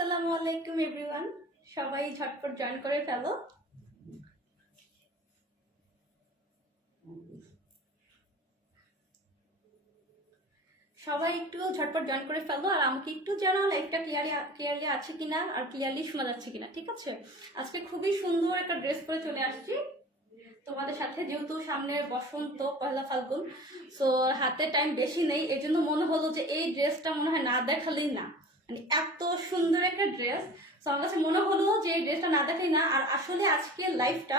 আসসালামু আলাইকুম এভরিওয়ান, সবাই ঝটপট জয়েন করে ফেলো। সবাই একটু ঝটপট জয়েন করে ফেলো আর আমাকে একটু জানাও লাইভটা ক্লিয়ারলি আছে কিনা আর ক্লিয়ারলি শোনা যাচ্ছে কিনা। ঠিক আছে, আজকে খুবই সুন্দর একটা ড্রেস পরে চলে আসছি তোমাদের সাথে, যেহেতু সামনে বসন্ত পয়লা ফাল্গুন, সো হাতে টাইম বেশি নেই, এই জন্য মনে হলো যে এই ড্রেসটা মনে হয় না দেখালেই না, মানে এত সুন্দর একটা ড্রেস। সো আমার কাছে মনে হলো যে এই ড্রেসটা না দেখাই না। আর আসলে আজকে লাইফটা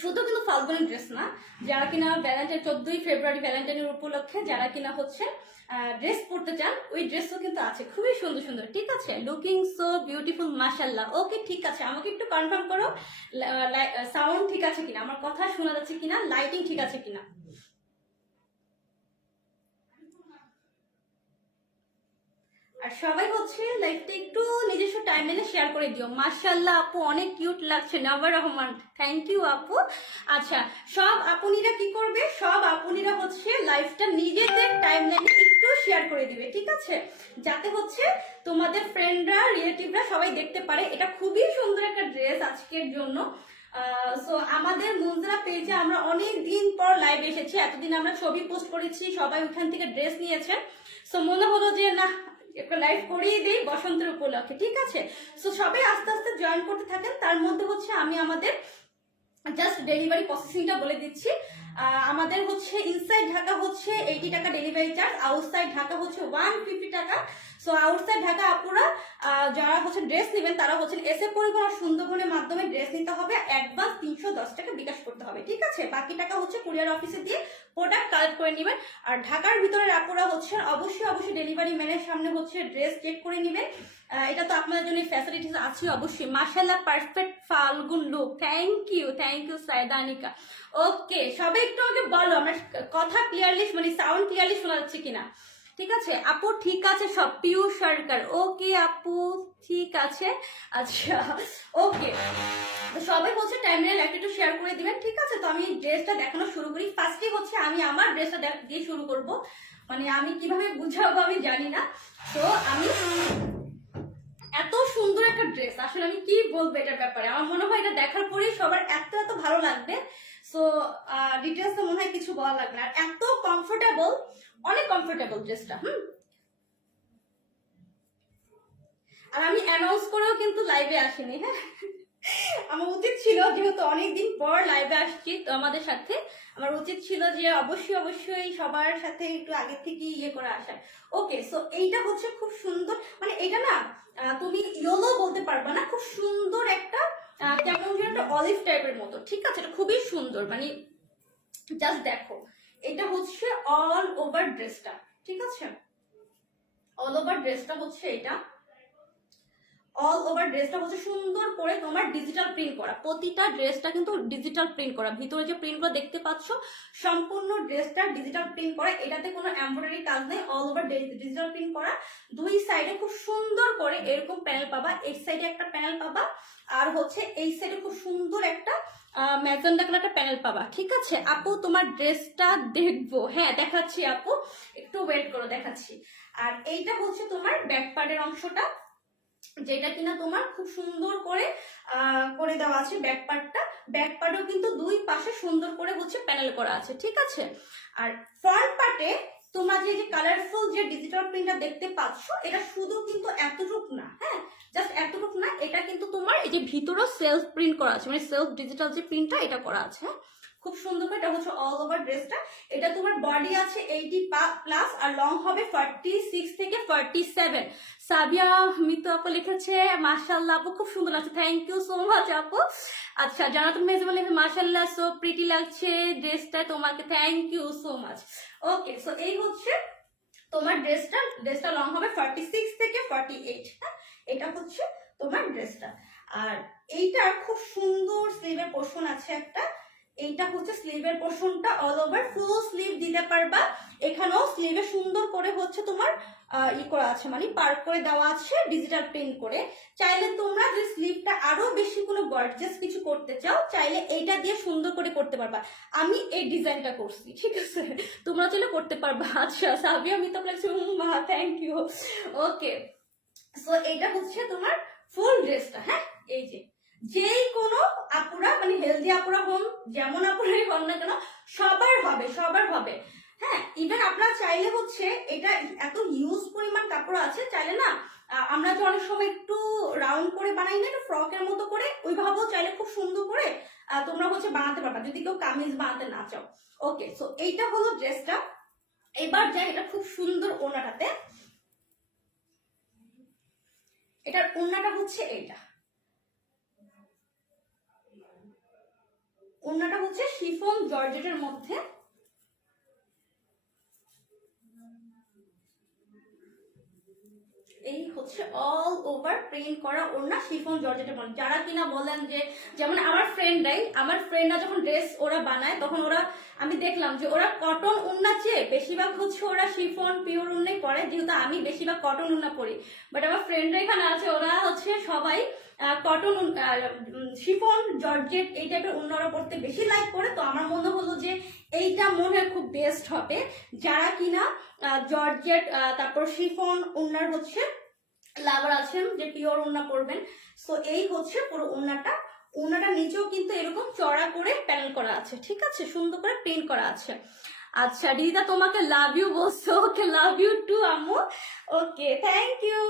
শুধু কিন্তু ফাল্গুনের ড্রেস না, যারা কিনা ভ্যালেন্টাইন 14ই ফেব্রুয়ারি ভ্যালেন্টাইনের উপলক্ষে যারা কিনা হচ্ছে ড্রেস পরতে চান, ওই ড্রেসও কিন্তু আছে খুবই সুন্দর সুন্দর। ঠিক আছে, লুকিং সো বিউটিফুল মাশাল্লাহ। ওকে ঠিক আছে, আমাকে একটু কনফার্ম করো সাউন্ড ঠিক আছে কিনা, আমার কথা শোনা যাচ্ছে কিনা, লাইটিং ঠিক আছে কিনা। আর সবাই হচ্ছে লাইভটা একটু নিজস্ব টাইম এনে শেয়ার করে দিও। মাশাআল্লাহ আপু অনেক কিউট লাগছে, নবর রহমান, থ্যাংক ইউ আপু। আচ্ছা, সব আপুনিরা কি করবে, সব আপুনিরা হচ্ছে লাইভটা নিজেদের টাইম লাইনে একটু শেয়ার করে দিবে। ঠিক আছে, যাতে হচ্ছে তোমাদের ফ্রেন্ডরা রিলেটিভরা সবাই দেখতে পারে। এটা খুবই সুন্দর একটা ড্রেস আজকের জন্য। সো আমাদের মুনজরা পেজে আমরা অনেক দিন পর লাইভ এসেছি, এতদিন আমরা ছবি পোস্ট করেছি, সবাই ওখান থেকে ড্রেস নিয়েছেন। সো মনে হলো যে না, একটা লাইভ করিয়ে দিই বসন্তের উপলক্ষে। ঠিক আছে, সো সবাই আস্তে আস্তে জয়েন করতে থাকেন। তার মধ্যে হচ্ছে আমি আমাদের জাস্ট ডেলিভারি প্রসেসিংটা বলে দিচ্ছি। আমাদের হচ্ছে ইনসাইড ঢাকা হচ্ছে 80 টাকা ডেলিভারি চার্জ, আউটসাইড ঢাকা হচ্ছে 150 টাকা। সো আউটসাইড ঢাকা আপুরা যারা হচ্ছে ড্রেস নেবেন তারা হচ্ছে এসে পরিবহন সুন্দরবনের মাধ্যমে ড্রেস নিতে হবে, অ্যাডভান্স 310 টাকা বিকাশ করতে হবে। ঠিক আছে, বাকি টাকা হচ্ছে কুরিয়ার অফিসে দিয়ে প্রোডাক্ট কালেক্ট করে নেবেন। আর ঢাকার ভিতরের আপুরা হচ্ছে অবশ্যই ডেলিভারি ম্যানের সামনে হচ্ছে ড্রেস চেক করে নেবেন। এটা তো আপনাদের জন্য ফ্যাসিলিটিস আছে অবশ্যই। মাশাআল্লাহ perfect Falgun look, thank you Saidanika. Okay, সবাই একটু আমাকে বলো আমার কথা ক্লিয়ারলি মানে সাউন্ড ক্লিয়ারলি শোনা যাচ্ছে কিনা। ঠিক আছে আপু, ঠিক আছে সব, পিয়ুষ সরকার, ওকে আপু ঠিক আছে। আচ্ছা ওকে, তো সবাই হচ্ছে টাইমলাইন একটু শেয়ার করে দিবেন। ঠিক আছে, তো আমি ড্রেসটা দেখানো শুরু করি। ফার্স্টে হচ্ছে আমি আমার ড্রেসটা দিয়ে শুরু করব, মানে আমি কিভাবে বুঝাবো আমি জানি না। তো আমি এত সুন্দর একটা ড্রেস, আসলে আমি কি বলবো এটার ব্যাপারে, আমার মনে হয় এটা দেখার পরেই সবার এত ভালো লাগবে। সো ডিটেলস তো মনে হয় কিছু বলা লাগবে না। আর এত কমফোর্টেবল, অনেক কমফোর্টেবল ড্রেসটা। আর আমি অ্যানাউন্স করেও কিন্তু লাইভে আসিনি, হ্যাঁ আমার উচিত ছিল, যেহেতু অনেকদিন পর লাইভে আসছি তো আমাদের সাথে, আমার উচিত ছিল যে অবশ্যই সবার সাথে একটু আগে থেকে ইয়ে করে আসার। ওকে, সো এইটা হচ্ছে খুব সুন্দর, মানে এটা না তুমি ইয়েলো বলতে পারবা না, খুব সুন্দর একটা কেমন যেন একটা অলিভ টাইপের মতো। ঠিক আছে, এটা খুবই সুন্দর, মানে জাস্ট দেখো, এটা হচ্ছে অল ওভার ড্রেসটা। ঠিক আছে, অল ওভার ড্রেসটা হচ্ছে এটা, অল ওভার ড্রেসটা হচ্ছে সুন্দর করে তোমার ডিজিটাল প্রিন্ট করা, প্রতিটা ড্রেসটা কিন্তু ডিজিটাল প্রিন্ট করা। ভিতরে যে প্রিন্টগুলো দেখতে পাচ্ছ সম্পূর্ণ ড্রেসটা ডিজিটাল প্রিন্ট করা, এটাতে কোনো এমব্রয়ডারি কাজ নেই, অল ওভার ডিজিটাল প্রিন্ট করা। দুই সাইডে খুব সুন্দর করে এরকম প্যানেল পাবা, এই সাইডে একটা প্যানেল পাবা, আর হচ্ছে এই সাইডে খুব সুন্দর একটা ম্যাজেন্ডা কালার একটা প্যানেল পাবা। ঠিক আছে আপু, তোমার ড্রেসটা দেখবো, হ্যাঁ দেখাচ্ছি আপু, একটু ওয়েট করো দেখাচ্ছি। আর এইটা হচ্ছে তোমার ব্যাক পার্টের অংশটা, যেটা কিনা তোমার খুব সুন্দর করে করে দেওয়া আছে। ব্যাক পার্টেও কিন্তু দুই পাশে সুন্দর করে হচ্ছে প্যানেল করা আছে। ঠিক আছে, আর ফ্রন্ট পার্টে তোমরা যে কালারফুল যে ডিজিটাল প্রিন্টটা দেখতে পাচ্ছ, এটা শুধু কিন্তু এতটুক না, হ্যাঁ জাস্ট এতটুক না, এটা কিন্তু তোমার এই যে ভিতরেও সেলফ প্রিন্ট করা আছে, মানে সেলফ ডিজিটাল যে প্রিন্টটা এটা করা আছে। হ্যাঁ খুব সুন্দর করে, এটা হচ্ছে অল ওভার ড্রেসটা। এটা তোমার বডি আছে 80+ আর লং হবে 46 থেকে 47। সাবিয়া মিতু আপু লিখেছে মাশাআল্লাহ আপু খুব সুন্দর লাগছে, থ্যাংক ইউ সো মাচ আপু। আচ্ছা জানাতুল মেহজাব লিখে মাশাআল্লাহ সো প্রিটি লাগছে ড্রেসটা তোমাকে, thank you so much. Okay, so এই হচ্ছে তোমার ড্রেসটা লং হবে 46 থেকে 48। হ্যাঁ এটা হচ্ছে তোমার ড্রেসটা। আর এইটার খুব সুন্দর স্লিভের পোর্শন আছে একটা, এইটা হচ্ছে স্লিভের পোর্শনটা, অল ওভার ফুল স্লিভ দিতে পারবা। এখানেও স্লিভে সুন্দর করে হচ্ছে তোমার ই করা আছে, মানে পার্ক করে দেওয়া আছে ডিজিটাল প্রিন্ট করে। চাইলে তোমরা যে স্লিভটা আরো বেশি কোনো গর্জিয়াস কিছু করতে চাও, চাইলে এইটা দিয়ে সুন্দর করে করতে পারবা। আমি এই ডিজাইনটা করছি, ঠিক আছে তোমরা চাইলে করতে পারবা। আচ্ছা সাবিয়া মিতা লাগছে, থ্যাংক ইউ। ওকে, সো এটা হচ্ছে তোমার ফুল ড্রেসটা। হ্যাঁ, এই যে যেই কোনো আপুরা মানে হেলদি আপুরা হন, যেমন আপুরাই হন না কেন, সবার হবে, সবার হবে। হ্যাঁ, ইভেন আপনারা চাইলে হচ্ছে এটা এত হিউজ পরিমাণ কাপড় আছে, চাইলে না আমরা যে অনেক সময় একটু রাউন্ড করে বানাই না, একটু ফ্রকের মতো করে, ওইভাবেও চাইলে খুব সুন্দর করে তোমরা হচ্ছে বানাতে পারবা, যদি কেউ কামিজ বানাতে না চাও। ওকে, সো এইটা হলো ড্রেসটা। এবার যাই এটা খুব সুন্দর ওড়নাটাতে। এটার ওড়নাটা হচ্ছে এইটা, ওড়নাটা হচ্ছে শিফন জর্জেটের মধ্যে। এই হচ্ছে অল ওভার প্রিন্ট করা ওড়না শিফন জর্জেটের মধ্যে। যারা কিনা বলেন যে, যেমন আমার ফ্রেন্ডরা যখন ড্রেস ওরা বানায়, তখন ওরা আমি দেখলাম যে ওরা কটন ওড়না চেয়ে বেশিরভাগ হচ্ছে ওরা শিফন পিওর ওড়নাই পরে, যেহেতু আমি বেশিরভাগ কটন ওড়না পরি। বাট আমার ফ্রেন্ডরা এখানে আছে, ওরা হচ্ছে সবাই কটন শিফন জর্জেট এই টাইপের ওড়না পড়তে বেশি লাইক করে। তো আমার মনে হলো যে এইটা মনে হয় খুব বেস্ট হবে, যারা কিনা জর্জেট তারপর শিফন ওড়নার হচ্ছে লাভার আছেন, যে পিওর ওড়না পরবেন। সো এই হচ্ছে পুরো ওড়নাটা। ওড়নাটা নিচেও কিন্তু এরকম চড়া করে প্যানেল করা আছে, ঠিক আছে, সুন্দর করে প্রিন্ট করা আছে। আচ্ছা রিতা তোমাকে লাভ ইউ বলছো, ওকে লাভ ইউ টু আম্মু, ওকে থ্যাংক ইউ।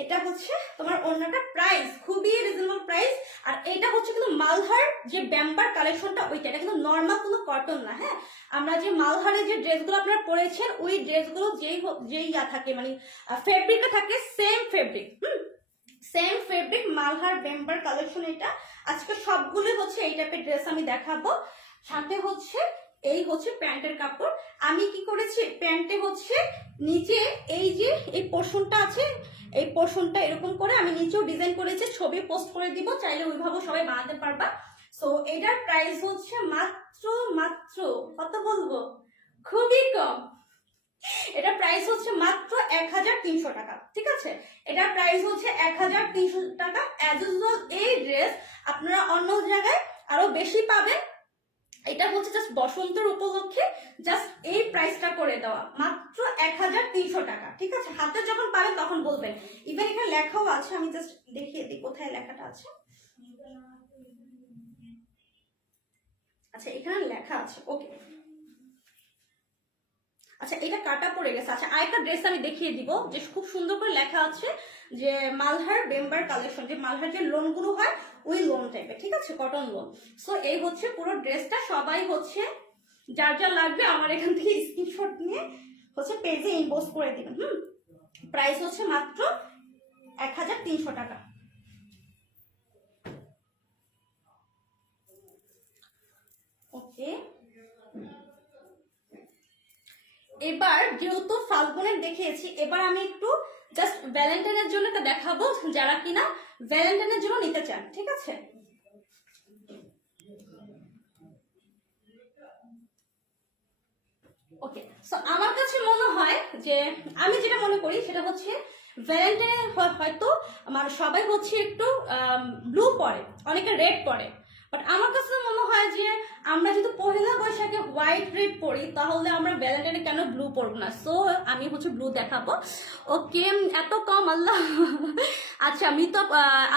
এটা হচ্ছে তোমার ওড়নাটা, প্রাইস খুবই রিজনেবল প্রাইস। আর এটা হচ্ছে কিন্তু মালহার যে ব্যাম্বার কালেকশনটা, ওইটা, এটা কিন্তু নর্মাল কোনো কটন না। হ্যাঁ, আমরা যে মালহারের যে ড্রেসগুলো আপনারা পরেছেন, ওই ড্রেসগুলো যেই ইয়া থাকে মানে ফেব্রিকটা থাকে same fabric, same fabric Malhar বেম্বার কালেকশন। এটা আজকে সবগুলো হচ্ছে এই টাইপের ড্রেস আমি দেখাবো। সাথে হচ্ছে এই হচ্ছে প্যান্টের কাপড়। আমি কি করেছি, প্যান্টে হচ্ছে নিচে এই যে এই পোর্শনটা আছে, এই পোর্শনটা এরকম করে আমি নিচেও ডিজাইন করেছি, ছবি পোস্ট করে দিব, চাইলে ওইভাবে সবাই বানাতে পারবা। সো এটার প্রাইস হচ্ছে মাত্র মাত্র কত বলবো, খুবই কম। এটা প্রাইস হচ্ছে মাত্র 1300 টাকা, ঠিক আছে। এটার প্রাইস হচ্ছে 1300 টাকা। অ্যাজ ইউজুয়াল এই ড্রেস আপনারা অন্য জায়গায় আরো বেশি পাবেন, এটা হচ্ছে জাস্ট বসন্তের উপলক্ষে জাস্ট এই প্রাইসটা করে দেওয়া, মাত্র 1300 টাকা, ঠিক আছে। হাতে যখন পাবেন তখন বলবেন। ইভেন এখানে লেখাও আছে, আমি জাস্ট দেখিয়ে দিই কোথায় লেখাটা আছে। আচ্ছা এখানে লেখা আছে, ওকে। আচ্ছা এটা কাটা পড়ে গেছে। আচ্ছা আরেকটা ড্রেস আমি দেখিয়ে দিব, যে খুব সুন্দর করে লেখা আছে যে মালহার বেম্বার কালেকশন, যে মালহার যে লোনগুলো হয় ওই লোন টাইপের, ঠিক আছে, কটন লোন। সো এই হচ্ছে পুরো ড্রেসটা। সবাই হচ্ছে যার যা লাগবে আমার এখান থেকে স্ক্রিনশট নিয়ে হচ্ছে পেজে ইনবক্স করে দিবেন। প্রাইস হচ্ছে মাত্র 1300 টাকা। ওকে, এবার যেহেতু ফাল্গুনের দেখিয়েছি, এবার আমি একটু জাস্ট ভ্যালেন্টাইনের জন্য একটা দেখাবো, যারা কিনা ভ্যালেন্টাইনের জন্য নিতে চান, ঠিক আছে। ওকে, সো আমার কাছে মনে হয় যে আমি যেটা মনে করি সেটা হচ্ছে ভ্যালেন্টাইন হয়তো মানে সবাই হচ্ছে একটু ব্লু পরে, অনেকে রেড পরে, বাট আমার কাছে মনে হয় যে আমরা যদি পহেলা বৈশাখে হোয়াইট রেড পরি, তাহলে আমরা ভ্যালেন্টাইনে কেন ব্লু পরবো না। সো আমি হচ্ছে ব্লু দেখাবো। ওকে, এত কম আল্লাহ। আচ্ছা মিতা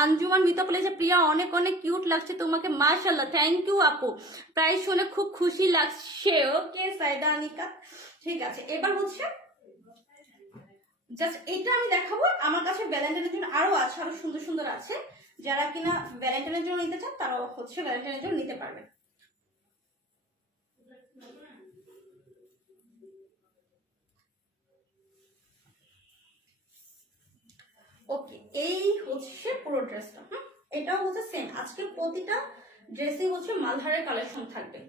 আঞ্জুমান মিতা বলেছে প্রিয়া অনেক অনেক কিউট লাগছে তোমাকে, মাশাআল্লাহ, থ্যাংক ইউ আপু, প্রাইস শুনে খুব খুশি লাগছে। ওকে সাইদা আনিকা, ঠিক আছে। এবার হচ্ছে জাস্ট এটা আমি দেখাবো। আমার কাছে ভ্যালেন্টাইনের জন্য আরো আছে, আরো সুন্দর সুন্দর আছে, যারা কিনা ভ্যালেন্টাইনের জন্য নিতে চান তারাও হচ্ছে ভ্যালেন্টাইনের জন্য নিতে পারবেন। ওকে, এই হচ্ছে পুরো ড্রেসটা। এটাও হচ্ছে সেম, আজকে প্রতিটা ড্রেসই হচ্ছে মালহারের কালেকশন থাকবে।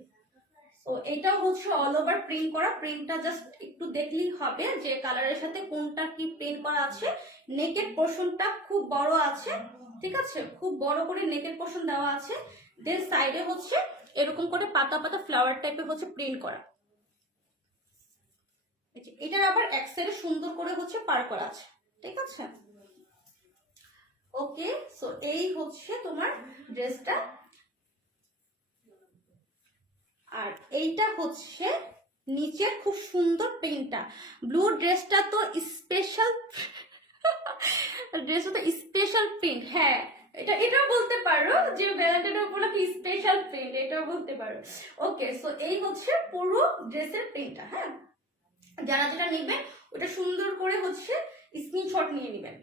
তো এটাও হচ্ছে অল ওভার প্রিন্ট করা। প্রিন্টটা জাস্ট একটু দেখলেই হবে যে কালারের সাথে কোনটা কি প্রিন্ট করা আছে। নেকের পোর্শনটা খুব বড় আছে, ঠিক আছে, খুব বড় করে নেকের পোর্শন দেওয়া আছে। দেন সাইডে হচ্ছে এরকম করে পাতা পাতা ফ্লাওয়ার টাইপের হচ্ছে প্রিন্ট করা। এটার আবার এক সাইডে সুন্দর করে হচ্ছে পার করা আছে, ঠিক আছে। ওকে, সো এই হচ্ছে তোমার ড্রেসটা। আর এইটা হচ্ছে নিচের খুব সুন্দর প্রিন্টটা। ব্লু ড্রেসটা তো স্পেশাল ড্রেসটা তো স্পেশাল প্রিন্ট, হ্যাঁ এটাও বলতে পারো যে ভ্যালেন্টাইনের উপলক্ষে স্পেশাল প্রিন্ট, এটাও বলতে পারো। ওকে, সো এই হচ্ছে পুরো ড্রেসের প্রিন্টটা। হ্যাঁ, যারা যেটা নেবেন ওটা সুন্দর করে হচ্ছে স্ক্রিনশট নিয়ে নেবেন।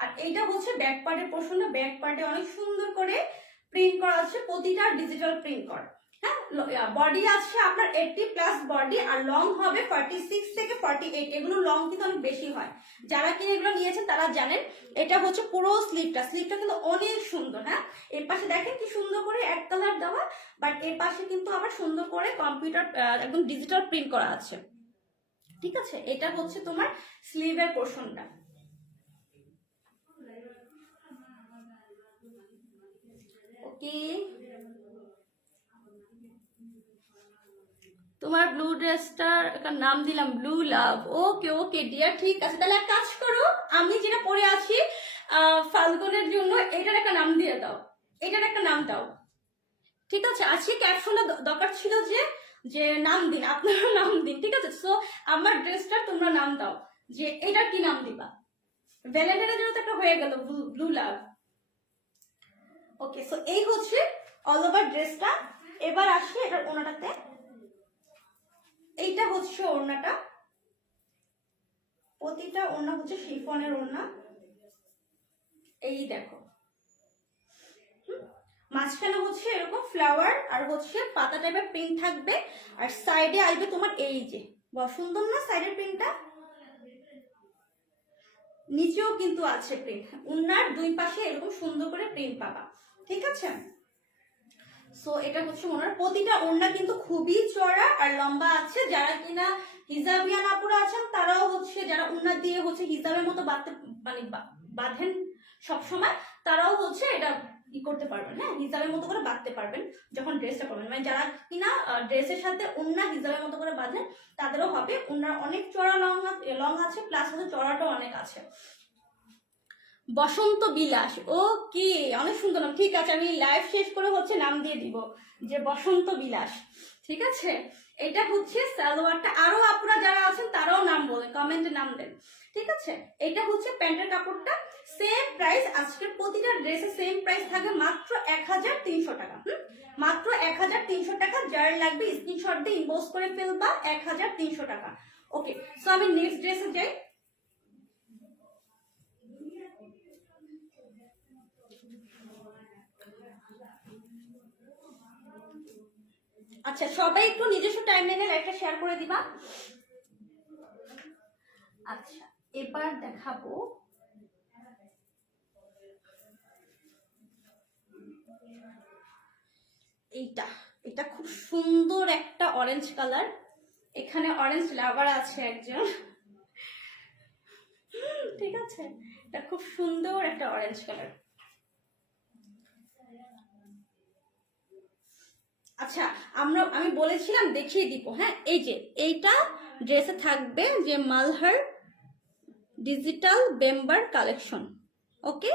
আর এইটা হচ্ছে ব্যাক পার্টের পোর্শনটা, ব্যাক পার্টে অনেক সুন্দর করে প্রিন্ট করা আছে, প্রতিটা ডিজিটাল প্রিন্ট করা। হ্যাঁ, বডি আছে আপনার 80+ বডি, আর লং হবে 46 থেকে 48। এগুলো লং কিন্তু অনেক বেশি হয়, যারা কি এগুলো নিয়েছেন তারা জানেন। এটা হচ্ছে পুরো স্লিভটা কিন্তু অনেক সুন্দর। হ্যাঁ, এর পাশে দেখেন কি সুন্দর করে এক কালার দেওয়া, বাট এর পাশে কিন্তু আবার সুন্দর করে কম্পিউটার একদম ডিজিটাল প্রিন্ট করা আছে। ঠিক আছে, এটা হচ্ছে তোমার স্লিভের পোর্শনটা। ওকে, তোমার ব্লু ড্রেসটার একটা নাম দিলাম ব্লু লাভ। ওকে ওকে ডিয়ার, ঠিক আছে, তাহলে এক কাজ করো, আমি যেটা পরে আছি ফাল্গুনের জন্য এটার একটা নাম দিয়ে দাও, এটার একটা নাম দাও। ঠিক আছে, আজকে ক্যাপশনটা দরকার ছিল যে যে নাম দিন, আপনারা নাম দিন। ঠিক আছে, সো আমার ড্রেসটা তোমরা নাম দাও যে এটা কি নাম দিবা। ভ্যালেন্টাইনের জন্য তো একটা হয়ে গেল ব্লু লাভ। ওকে, সো এই হচ্ছে অল ওভার ড্রেসটা। এবার আসি এটার ওড়নাটাতে। এইটা হচ্ছে ওড়নাটা, প্রতিটা ওড়না হচ্ছে শিফনের ওড়না। এই দেখো, মাঝখানে হচ্ছে এরকম ফ্লাওয়ার আর হচ্ছে পাতা টাইপের প্রিন্ট থাকবে, আর সাইডে আসবে তোমার এই যে, সুন্দর না সাইডের প্রিন্টটা, নিচেও কিন্তু আছে প্রিন্ট, ওড়নার দুই পাশে এরকম সুন্দর করে প্রিন্ট পাবা। ঠিক আছে, সো এটা হচ্ছে ওনার প্রতিটা ওড়না কিন্তু খুবই চড়া আর লম্বা আছে। যারা কিনা হিজাবিয়ান আপুরা আছেন তারাও হচ্ছে, যারা ওড়না দিয়ে হচ্ছে হিজাবের মতো বাঁধতে মানে বাঁধেন সবসময়, তারাও হচ্ছে এটা ই করতে পারবেন। হ্যাঁ, হিজাবের মতো করে বাঁধতে পারবেন যখন ড্রেসটা করবেন, মানে যারা কিনা ড্রেসের সাথে ওড়না হিজাবের মতো করে বাঁধেন তাদেরও হবে। ওড়নার অনেক চড়া লং আছে, প্লাস হচ্ছে চড়াটাও অনেক আছে। বসন্ত বিলাস, ওকে, অনেক সুন্দর নাম। ঠিক আছে, আমি লাইভ শেষ করে হচ্ছে নাম দিয়ে দিব যে বসন্ত বিলাস। ঠিক আছে, এটা হচ্ছে সালোয়ারটা। আরো আপনারা যারা আছেন তারাও নাম বলেন, কমেন্টে নাম দেন। ঠিক আছে, এটা হচ্ছে প্যান্টের কাপড়টা। সেম প্রাইস, আজকের প্রতিটা ড্রেসে সেম প্রাইস থাকবে মাত্র 1300 টাকা। মাত্র 1300 টাকা। যার লাগবে স্ক্রিনশট দিয়ে ইনবক্স করে ফেলবা, 1300 টাকা। ওকে, সো আমি নেক্সট ড্রেসে যাই। আচ্ছা, সবাই একটু নিজস্ব টাইমলাইনে লাইভটা শেয়ার করে দিবা। আচ্ছা, এবার দেখাবো এইটা। এটা খুব সুন্দর একটা অরেঞ্জ কালার, এখানে অরেঞ্জ লাভার আছে একজন। ঠিক আছে, এটা খুব সুন্দর একটা অরেঞ্জ কালার। আচ্ছা, আমি বলেছিলাম দেখিয়ে দিব। হ্যাঁ, এই যে এইটা ড্রেসে থাকবে যে মালহার ডিজিটাল বেম্বার কালেকশন। ওকে,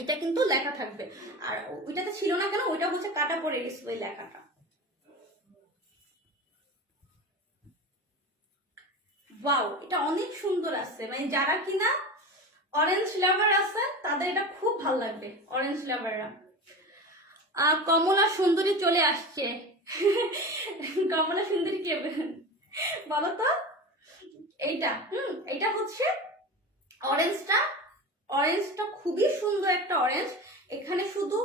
এটা কিন্তু লেখা থাকবে, আর ওইটাতে ছিল না কেন, ওইটা হচ্ছে কাটা পড়ে গেছে ওই লেখাটা। ওয়াও, এটা অনেক সুন্দর আছে, মানে যারা কিনা অরেঞ্জ লাভার আছে তাদের এটা খুব ভালো লাগবে, অরেঞ্জ লাভাররা। কমলা সুন্দরী চলে আসছে। কমলা সুন্দরী কে বলো তো? এইটা এইটা হচ্ছে অরেঞ্জটা খুবই সুন্দর একটা অরেঞ্জ। এখানে শুধু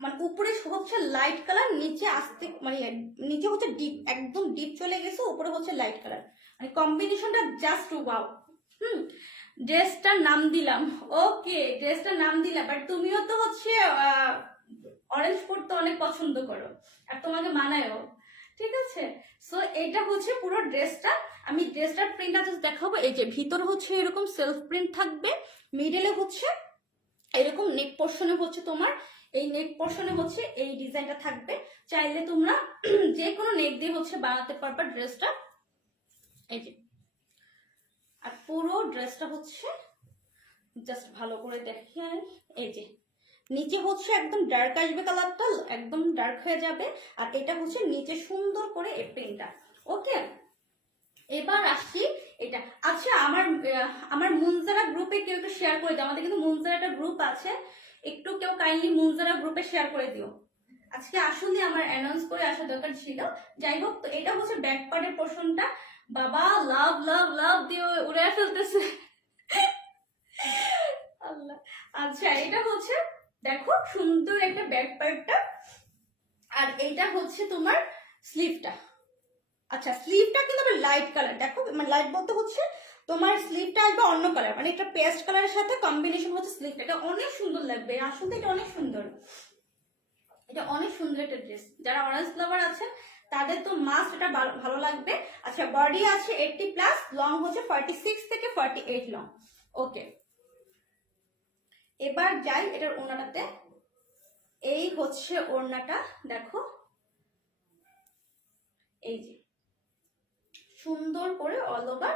মানে উপরে হচ্ছে লাইট কালার, নিচে আসতে মানে নিচে হচ্ছে ডিপ, একদম ডিপ চলে গেছে, উপরে হচ্ছে লাইট কালার, মানে কম্বিনেশনটা জাস্ট ওয়াও। ড্রেসটার নাম দিলাম। ওকে, ড্রেসটার নাম দিলাম, বাট তুমিও তো হচ্ছে অরেঞ্জ পরতে অনেক পছন্দ করো আর তোমাকে মানায়ও। ঠিক আছে, সো এটা হচ্ছে পুরো ড্রেসটা। আমি ড্রেসটার প্রিন্টটা জাস্ট দেখাবো। এই যে ভিতরে হচ্ছে এরকম সেলফ প্রিন্ট থাকবে, মিডলে হচ্ছে এরকম নেক পোর্শনে হচ্ছে তোমার এই নেক পোর্শনে হচ্ছে এই ডিজাইনটা থাকবে। চাইলে তোমরা যে কোনো নেক দিয়ে হচ্ছে বানাতে পারবে ড্রেসটা। এই যে, আর পুরো ড্রেসটা হচ্ছে জাস্ট ভালো করে দেখেন, এই যে নিচে হচ্ছে একদম ডার্ক আসবে, কালারটা একদম ডার্ক হয়ে যাবে, আর এটা হচ্ছে নিচে সুন্দর করে এই প্রিন্টটা। ওকে, এবার আসছি এটা। আচ্ছা, আমার মুনজারা গ্রুপে কেউ একটু শেয়ার করে দিও, আমাদের কিন্তু মুনজারা একটা গ্রুপ আছে, একটু কেউ কাইন্ডলি মুনজারা গ্রুপে শেয়ার করে দিও। আজকে আসলে আমার অ্যানাউন্স করে আসা দরকার ছিল। যাই হোক, তো এটা হচ্ছে ব্যাক পার্টের পোর্শনটা। বাবা লাভ লাভ লাভ দিয়ে উড়ে ফেলতেছে আল্লাহ। আচ্ছা, এটা হচ্ছে দেখো সুন্দর একটা ব্যাক পার্টটা, আর এইটা হচ্ছে তোমার স্লিভটা। আচ্ছা, স্লিভটা কিন্তু আমার লাইট কালার, দেখো মানে লাইট বলতে হচ্ছে তোমার স্লিভটা আসবে অন্য কালার, মানে একটা পেস্ট কালারের সাথে কম্বিনেশন হচ্ছে স্লিভটা। এটা অনেক সুন্দর লাগবে, আসলে এটা অনেক সুন্দর, এটা অনেক সুন্দর একটা ড্রেস। যারা অরেঞ্জ লাভার আছেন তাদের তো মাস্ট এটা ভালো লাগবে। আচ্ছা, বডি আছে 80+, লং হচ্ছে 46 থেকে 48 লং। ওকে, এবার যাই এটার ওড়নাটাতে। এই হচ্ছে ওড়নাটা, দেখো এই যে সুন্দর করে অল ওভার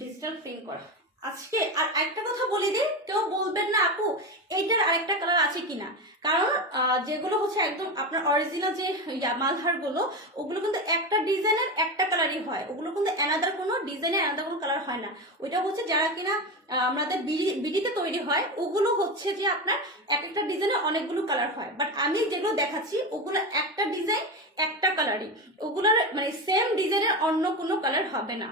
ডিজিটাল প্রিন্ট করা। আজকে আর একটা কথা বলে দিই, কেউ বলবেন না আপু এইটার আরেকটা কালার আছে কিনা, কারণ যেগুলো হচ্ছে একদম আপনার অরিজিনাল যে মালহার গুলো, ওগুলো কিন্তু একটা ডিজাইনের একটা কালারই হয়, ওগুলো কিন্তু অ্যানাদার কোনো ডিজাইনের অ্যানাদার কোনো কালার হয় না। ওইটা হচ্ছে যারা কিনা আমাদের বিডিতে তৈরি হয়, ওগুলো হচ্ছে যে আপনার এক একটা ডিজাইনের অনেকগুলো কালার হয়, বাট আমি যেগুলো দেখাচ্ছি ওগুলো একটা ডিজাইন একটা কালারই, ওগুলোর মানে সেম ডিজাইনের অন্য কোনো কালার হবে না,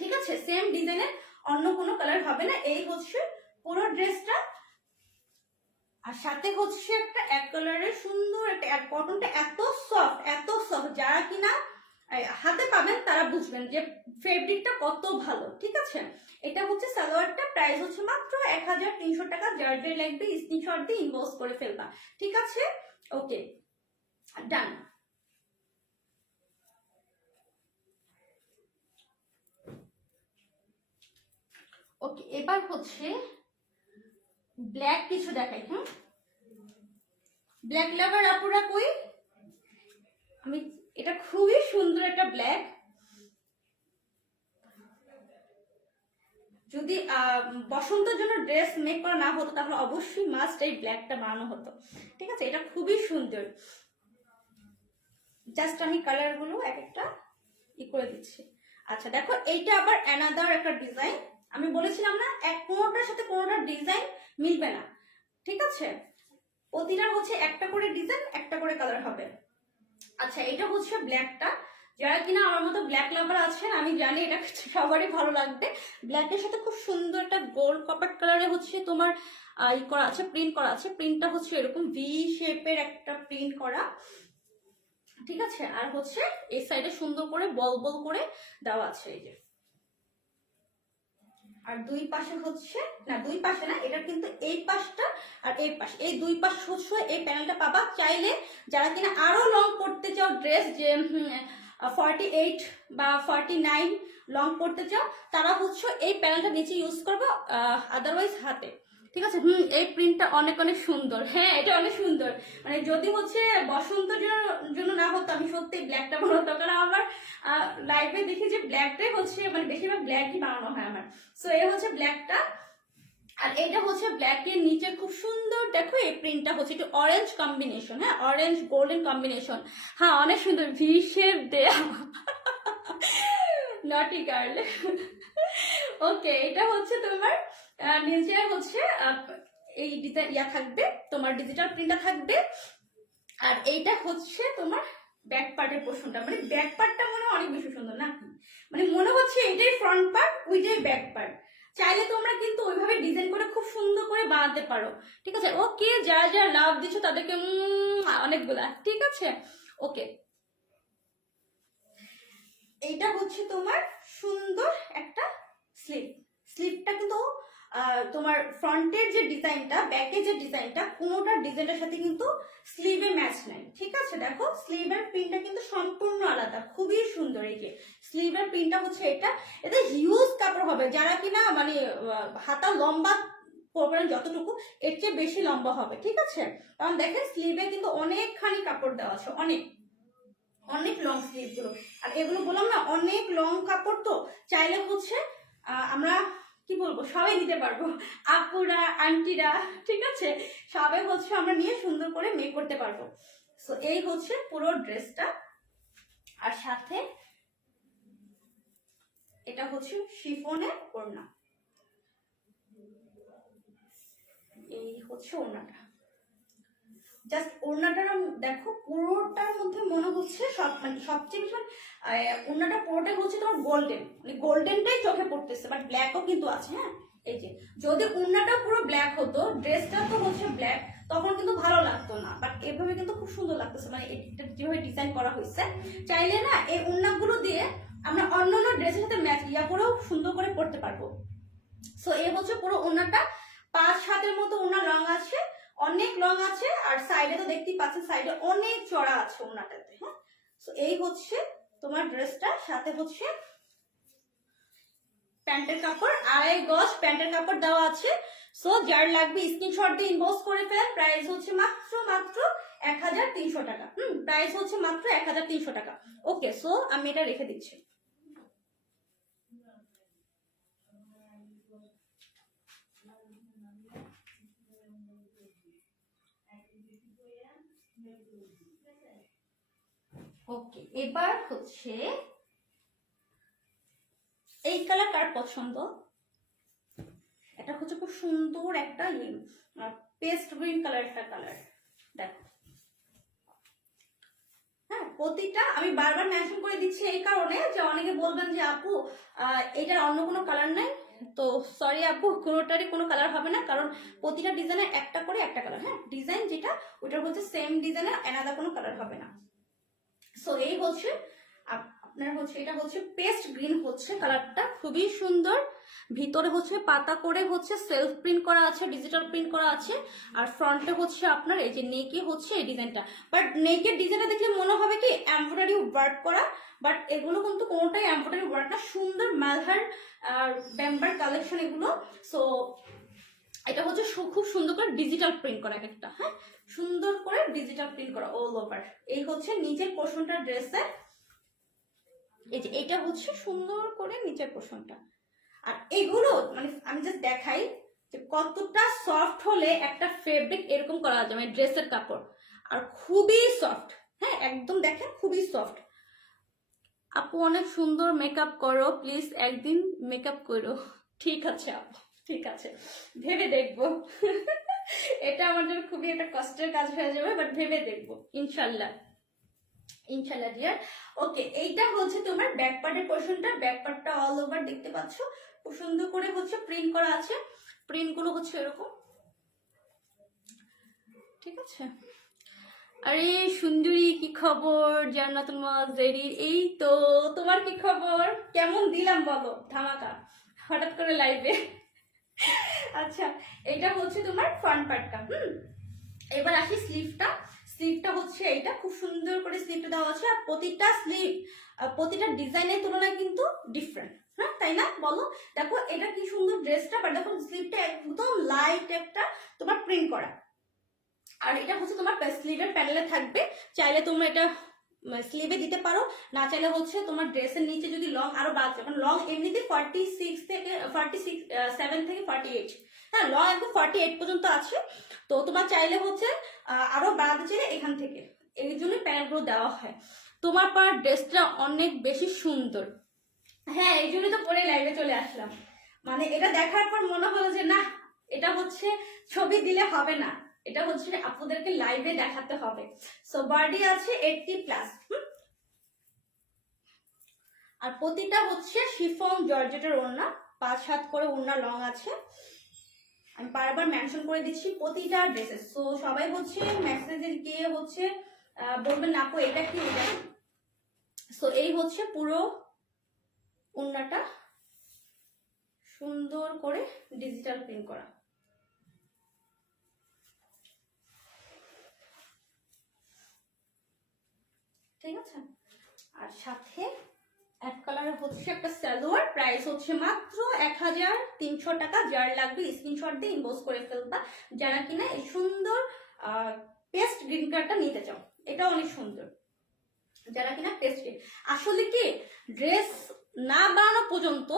ঠিক আছে? সেম ডিজাইনের অন্য কোনো কালার হবে না। এই হচ্ছে পুরো ড্রেসটা, আর সাথে হচ্ছে একটা এক কালারের সুন্দর একটা কটনটা এত সফট, এত সফট, যারা কিনা হাতে পাবেন তারা বুঝবেন যে ফেব্রিকটা কত ভালো, ঠিক আছে? এটা হচ্ছে সালোয়ারটা, প্রাইস হচ্ছে মাত্র 1300 টাকা। যার যে লাগবে স্ক্রিনশট দিয়ে ইনবক্স করে ফেলবা, ঠিক আছে? ওকে, ডান। ওকে, এবার হচ্ছে ব্ল্যাক কিছু দেখাই। ব্ল্যাক লাভার আপুরা কই? আমি এটা খুবই সুন্দর একটা ব্ল্যাক, যদি বসন্তের জন্য ড্রেস মেক করা না হতো তাহলে অবশ্যই মাস্ট এই ব্ল্যাকটা বানানো হতো, ঠিক আছে? এটা খুবই সুন্দর। জাস্ট আমি কালারগুলো এক একটা করে দিচ্ছি। আচ্ছা দেখো, এইটা আবার অ্যানাদার একটা ডিজাইন। আমি বলেছিলাম না এক কোনোটার সাথে কোনোটার ডিজাইন মিলবে না, ঠিক আছে? প্রতিটার হচ্ছে একটা করে ডিজাইন, একটা করে কালার হবে। আচ্ছা, এটা হচ্ছে ব্ল্যাকটা। যারা কিনা আমার মতো ব্ল্যাক লাভার আছেন, আমি জানি এটা সবারই ভালো লাগবে। ব্ল্যাকের সাথে খুব সুন্দর একটা গোল্ড কপার কালারে হচ্ছে তোমার ই করা আছে, প্রিন্ট করা আছে। প্রিন্টটা হচ্ছে এরকম ভি শেপের একটা প্রিন্ট করা, ঠিক আছে? আর হচ্ছে এই সাইডে সুন্দর করে বল বল করে দেওয়া আছে, এই যে। আর দুই পাশে হচ্ছে না, দুই পাশে না, এটা কিন্তু এই পাশটা আর এই পাশ, এই দুই পাশ হচ্ছে এই প্যানেলটা পাবা। চাইলে যারা কিনা আরো লং করতে চাও ড্রেস, যে 48 বা 49 লং করতে চাও, তারা হচ্ছে এই প্যানেলটা নিচে ইউজ করবে, আদারওয়াইজ হাতে, ঠিক আছে? এই প্রিন্টটা অনেক অনেক সুন্দর। হ্যাঁ, এটা অনেক সুন্দর। মানে যদি হচ্ছে বসন্তের জন্য না হতো, আমি সত্যি ব্ল্যাকটা বানাতো, কারণ আমার লাইভে দেখি যে ব্ল্যাকটাই হচ্ছে মানে বেশিরভাগ ব্ল্যাকই বানানো হয় আমার। সো এই হচ্ছে ব্ল্যাকটা, আর এটা হচ্ছে ব্ল্যাকের নিচে খুব সুন্দর, দেখো এই প্রিন্টটা হচ্ছে একটু অরেঞ্জ কম্বিনেশন, হ্যাঁ অরেঞ্জ গোল্ডেন কম্বিনেশন, হ্যাঁ অনেক সুন্দর ভি শেপ দেয়া নটি গার্ল। ওকে, এটা হচ্ছে তোমার নিচে হচ্ছে এই ইয়া থাকবে, তোমার ডিজিটাল প্রিন্টটা থাকবে। আর এইটা হচ্ছে তোমার ব্যাক পার্টের পোর্শনটা, মানে ব্যাক পার্টটা মনে হয় অনেক বেশি সুন্দর না, মানে মনে হচ্ছে এইটাই ফ্রন্ট পার্ট, ওইটাই ব্যাক পার্ট। চাইলে তোমরা কিন্তু ওইভাবে ডিজাইন করে খুব সুন্দর করে বানাতে পারো, ঠিক আছে? ওকে, যারা যারা লাভ দিচ্ছ তাদেরকে অনেকগুলা, ঠিক আছে? ওকে, এইটা হচ্ছে তোমার সুন্দর একটা স্লিভ। স্লিভটা কিন্তু তোমার ফ্রন্টের যে ডিজাইনটা, ব্যাকের যে ডিজাইনটা, কোনোটার ডিজাইনটার সাথে কিন্তু স্লিভে ম্যাচ নাই, ঠিক আছে? দেখো স্লিভের প্রিন্টটা কিন্তু সম্পূর্ণ আলাদা, খুবই সুন্দর। এই যে স্লিভের প্রিন্টটা হচ্ছে এটা, এতে হিউজ কাপড় হবে। যারা কিনা মানে হাতা লম্বা করবেন যতটুকু, এর চেয়ে বেশি লম্বা হবে, ঠিক আছে? কারণ দেখেন স্লিভে কিন্তু অনেকখানি কাপড় দেওয়া আছে, অনেক অনেক লং স্লিভ গুলো। আর এগুলো বললাম না অনেক লং কাপড়, তো চাইলে হচ্ছে আমরা কি বলবো সবাই নিতে পারবো, আপুরা আন্টিরা, ঠিক আছে? সবাই হচ্ছে আমরা নিয়ে সুন্দর করে মেক করতে পারবো। সো এই হচ্ছে পুরো ড্রেসটা। আর সাথে এটা হচ্ছে শিফনের ওড়না, এই হচ্ছে ওড়নাটা। জাস্ট ওড়নাটা দেখো পুরোটার মধ্যে মনে হচ্ছে মানে সবচেয়ে বেশি ওড়নাটা পুরোটাই হচ্ছে তোমার গোল্ডেন, মানে গোল্ডেনটাই চোখে পড়তেছে, বাট ব্ল্যাকও কিন্তু আছে। হ্যাঁ, এই যে যদি ওড়নাটা পুরো ব্ল্যাক হতো, ড্রেসটা তো হচ্ছে ব্ল্যাক, তখন কিন্তু ভালো লাগতো না, বাট এভাবে কিন্তু খুব সুন্দর লাগতেছে, মানে এটা যেভাবে ডিজাইন করা হয়েছে। চাইলে না এই ওড়নাগুলো দিয়ে আমরা অন্য অন্য ড্রেসের সাথে ম্যাচ করেও সুন্দর করে পরতে পারবো। সো এই হচ্ছে পুরো ওড়নাটা, 5 হাতের মতো ওড়না রং আছে, অনেক রং আছে, আর সাইডে তো দেখতেই পাচ্ছেন সাইডে অনেক চড়া আছে ওড়নাটাতে। হ্যাঁ, সো এই হচ্ছে তোমার ড্রেসটা, সাথে হচ্ছে প্যান্টের কাপড়, 2.5 গজ প্যান্টের কাপড় দেওয়া আছে। সো যার লাগবে স্ক্রিনশট দিয়ে ইনবক্স করে ফেলেন। প্রাইস হচ্ছে মাত্র 1300 টাকা। প্রাইস হচ্ছে মাত্র 1300 টাকা। ওকে, সো আমি এটা রেখে দিচ্ছি। ওকে, এবার হচ্ছে এই কালার কার পছন্দ? এটা হচ্ছে খুব সুন্দর একটা পেস্ট গ্রিন কালার, একটা কালার দেখো। হ্যাঁ, প্রতিটা আমি বারবার মেনশন করে দিচ্ছি এই কারণে যে অনেকে বলবেন যে আপু এটার অন্য কোনো কালার নাই, তো সরি আপু, কোনোটারই কোনো কালার হবে না, কারণ প্রতিটা ডিজাইনের একটা করে একটা কালার। হ্যাঁ, ডিজাইন যেটা ওটার হচ্ছে সেম ডিজাইনের আলাদা কোনো কালার হবে না। সো এই হচ্ছে আপনার হচ্ছে, এটা হচ্ছে পেস্ট গ্রিন হচ্ছে কালারটা, খুবই সুন্দর। ভিতরে হচ্ছে পাতা করে হচ্ছে সেলফ প্রিন্ট করা আছে, ডিজিটাল প্রিন্ট করা আছে, আর ফ্রন্টে হচ্ছে আপনার এই যে নেকে হচ্ছে এই ডিজাইনটা। বাট নেকের ডিজাইনটা দেখলে মনে হবে কি এমব্রয়ডারি ওয়ার্ক করা, বাট এগুলো কিন্তু কোনোটাই এমব্রয়ডারি ওয়ার্ক না, সুন্দর মালহার ব্যাম্বার কালেকশন এগুলো। সো এটা হচ্ছে খুব সুন্দর করে ডিজিটাল প্রিন্ট করা একটা। হ্যাঁ, সুন্দর করে ডিজিটাল প্রিন্ট করা অল ওভার। এই হচ্ছে নিচের পোর্শনটা ড্রেসের, এই যে এটা হচ্ছে সুন্দর করে নিচের পোর্শনটা। আর এগুলো মানে আমি জাস্ট দেখাই যে কতটা সফট হলে একটা ফেব্রিক এরকম করা যাবে, মানে ড্রেসের কাপড়, আর খুবই সফট। হ্যাঁ, একদম দেখেন খুবই সফট। আপু অনেক সুন্দর মেকআপ করো, প্লিজ একদিন মেকআপ করো। ঠিক আছে আপু, ঠিক আছে, ভেবে দেখবো। এটা আমার জন্য খুবই একটা কষ্টের কাজ হয়ে যাবে, বাট ভেবে দেখবো ইনশাল্লাহ, ইনশাল্লাহ ডিয়ার। ওকে, এইটা হচ্ছে তোমার ব্যাক পার্টের পোর্শনটা। ব্যাক পার্টটা অল ওভার দেখতে পাচ্ছ, খুব সুন্দর করে হচ্ছে প্রিন্ট করা আছে। প্রিন্ট গুলো হচ্ছে এরকম, ঠিক আছে। আরে সুন্দরী, কি খবর? জান্নাতুল মুআজ্জেরিন, এই তো। তোমার কি খবর? কেমন দিলাম বলো ধামাকা হঠাৎ করে লাইভে? আচ্ছা, এটা হচ্ছে তোমার ফ্রন্ট পার্টটা। এবার আসি স্লিভটা। স্লিভটা হচ্ছে এইটা, খুব সুন্দর করে স্লিভটা দেওয়া আছে, আর প্রতিটা স্লিভ প্রতিটা ডিজাইনের তুলনায় কিন্তু ডিফারেন্ট। হ্যাঁ, তাই না বলো? দেখো এটা কি সুন্দর ড্রেসটা, বাট দেখো স্লিভটা একদম লাইট একটা তোমার প্রিন্ট করা। আর এটা হচ্ছে তোমার স্লিভের প্যানেলে থাকবে, চাইলে তোমরা এটা স্লিভে দিতে পারো, না চাইলে হচ্ছে তোমার ড্রেসের নিচে যদি লং আরো বাড়ছে, কারণ লং এমনিতে 46 থেকে 47 থেকে 48। হ্যাঁ, লং একদম 48 পর্যন্ত আছে, তো তোমার চাইলে হচ্ছে আরো বাড়াতে চাইলে এখান থেকে, এই জন্যই প্যানেলগুলো দেওয়া হয়। তোমার পার ড্রেসটা অনেক বেশি সুন্দর। হ্যাঁ, এই জন্যই তো পরে লাইভে চলে আসলাম, মানে এটা দেখার পর মনে হলো যে না, এটা হচ্ছে ছবি দিলে হবে না, এটা হচ্ছে আপনাদেরকে লাইভে দেখাতে হবে। সো বডি আছে 80+। আর প্রতিটা হচ্ছে শিফন জর্জেটের ওড়না, 5 হাত করে ওড়না লং আছে। আমি বারবার মেনশন করে দিচ্ছি প্রতিটা ড্রেসে, সো সবাই হচ্ছে মেসেজে গিয়ে হচ্ছে বলবেন না আপু এটা কি এটা। সো এই হচ্ছে পুরো ওড়নাটা সুন্দর করে ডিজিটাল প্রিন্ট করা। ঠিক আছে, আর সাথে এক কালার হচ্ছে একটা সালোয়ার, প্রাইস হচ্ছে মাত্র 1300 টাকা। যার লাগবে স্ক্রিনশট দিয়ে ইনবক্স করে ফেলবা, যারা কিনা এই সুন্দর পেস্ট গ্রিন কালারটা নিতে চাও। এটা অনেক সুন্দর, যারা কিনা পেস্ট গ্রিন। আসলে কি ড্রেস না বানানো পর্যন্ত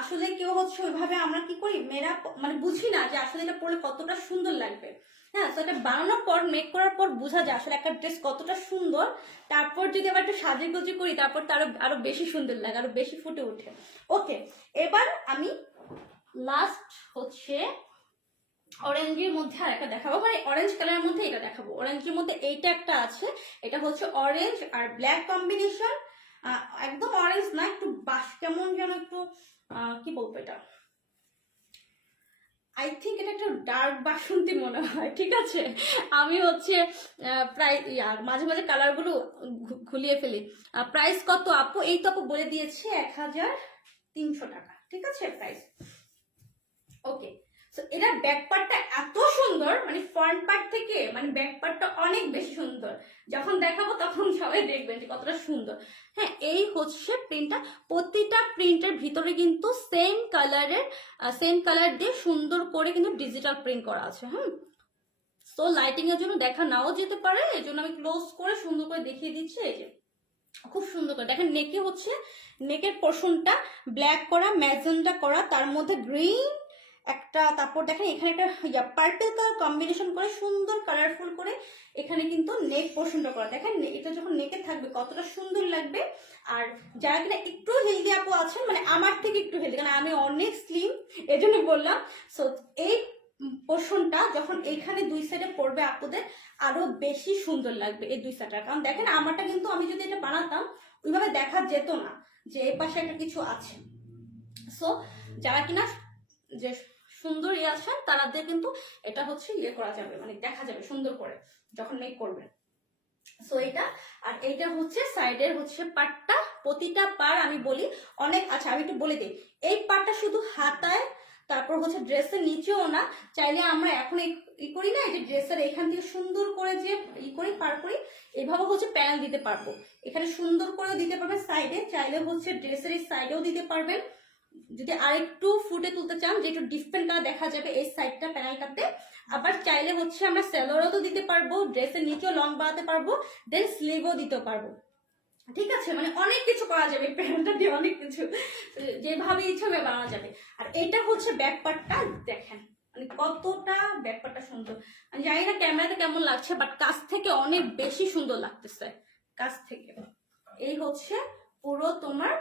আসলে কেউ হচ্ছে ওইভাবে আমরা কি করি মেয়েরা মানে বুঝি না যে আসলে এটা পরলে কতটা সুন্দর লাগবে। হ্যাঁ, তো এটা বানানোর পর মেক করার পর বোঝা যায় আসলে একটা ড্রেস কতটা সুন্দর। তারপর যদি আবার একটু সাজুগুজু করি তারপর তো আরো বেশি সুন্দর লাগে, আরো বেশি ফুটে ওঠে। ওকে, এবার আমি লাস্ট হচ্ছে অরেঞ্জের মধ্যে আর একটা দেখাবো, মানে অরেঞ্জ কালারের মধ্যে এটা দেখাবো। অরেঞ্জের মধ্যে এইটা একটা আছে, এটা হচ্ছে অরেঞ্জ আর ব্ল্যাক কম্বিনেশন। একদম অরেঞ্জ না, একটু বাস কেমন যেন একটু কি বলবো, এটা আই থিঙ্ক এটা একটু ডার্ক বাসন্তী মনে হয়। ঠিক আছে, আমি হচ্ছে প্রায় মাঝে মাঝে কালারগুলো ঘুলিয়ে ফেলি। প্রাইস কত আপু? এই তো আপু বলে দিয়েছে 1300 টাকা। ঠিক আছে প্রাইস। ওকে, সো এটার ব্যাক পার্টটা এত সুন্দর, মানে ফ্রন্ট পার্ট থেকে মানে ব্যাক পার্টটা অনেক বেশি সুন্দর। যখন দেখাবো তখন সবাই দেখবেন যে কতটা সুন্দর। হ্যাঁ, এই হচ্ছে প্রিন্টটা। প্রতিটা প্রিন্টের ভিতরে কিন্তু সেম কালার দিয়ে সুন্দর করে কিন্তু ডিজিটাল প্রিন্ট করা আছে। তো লাইটিং এর জন্য দেখা নাও যেতে পারে, এই জন্য আমি ক্লোজ করে সুন্দর করে দেখিয়ে দিচ্ছি। এই যে খুব সুন্দর করে দেখেন, নেকে হচ্ছে নেকের পোর্শনটা ব্ল্যাক করা, ম্যাজেন্ডা করা, তার মধ্যে গ্রিন একটা, তারপর দেখেন এখানে একটা পার্পল কালার কম্বিনেশন করে সুন্দর কালারফুল করে এখানে কিন্তু নেক পোর্শনটা করা। দেখেন এটা যখন নেকে থাকবে কতটা সুন্দর লাগবে। আর যারা কিনা একটু হেলদি আপু আছেন, মানে আমার থেকে একটু হেলদি, কারণ আমি অনেক স্লিম, এই জন্য বললাম। সো এই পোর্শনটা যখন এইখানে দুই সাইডে পড়বে আপুদের আরো বেশি সুন্দর লাগবে এই দুই সাইডটা। কারণ দেখেন আমারটা কিন্তু আমি যদি এটা বানাতাম ওইভাবে দেখা যেত না যে এই পাশে একটা কিছু আছে। সো যারা কিনা যে সুন্দর আছেন তাদের কিন্তু এটা হচ্ছে করা যাবে, মানে দেখা যাবে সুন্দর করে যখন মেক করবে। সো এটা আর এইটা হচ্ছে সাইডের হচ্ছে পার্টটা, প্রতিটা পার আমি বলি অনেক। আচ্ছা আমি একটু বলে দিই, এই পার্টটা শুধু হাতায়, তারপর হচ্ছে ড্রেসের নিচেও না, চাইলে আমরা এখন ই করি না, এই যে ড্রেসের এখান থেকে সুন্দর করে যে করি পার করি, এইভাবে হচ্ছে প্যানেল দিতে পারবো। এখানে সুন্দর করে দিতে পারবেন সাইডে, চাইলে হচ্ছে ড্রেসের এই সাইডেও দিতে পারবেন। যদি আরেকটু ফুটে তুলতে চান যে একটু ডিফারেন্ট কালার দেখা যাবে এই সাইডটা প্যানেলটাতে, আবার চাইলে হচ্ছে আমরা সেলোরও তো দিতে পারবো, ড্রেসের নিচেও লং বাড়াতে পারবো, দেন স্লিভও দিতে পারবো। ঠিক আছে, মানে অনেক কিছু করা যাবে প্যান্টটা দিয়ে, অনেক কিছু যেভাবে ইচ্ছে হবে বানানো যাবে। আর এটা হচ্ছে ব্যাক পার্টটা, দেখেন মানে কতটা ব্যাক পার্টটা সুন্দর। আমি জানি না ক্যামেরাতে কেমন লাগছে, বাট কাছ থেকে অনেক বেশি সুন্দর লাগতেছে কাছ থেকে। এই হচ্ছে পুরো তোমার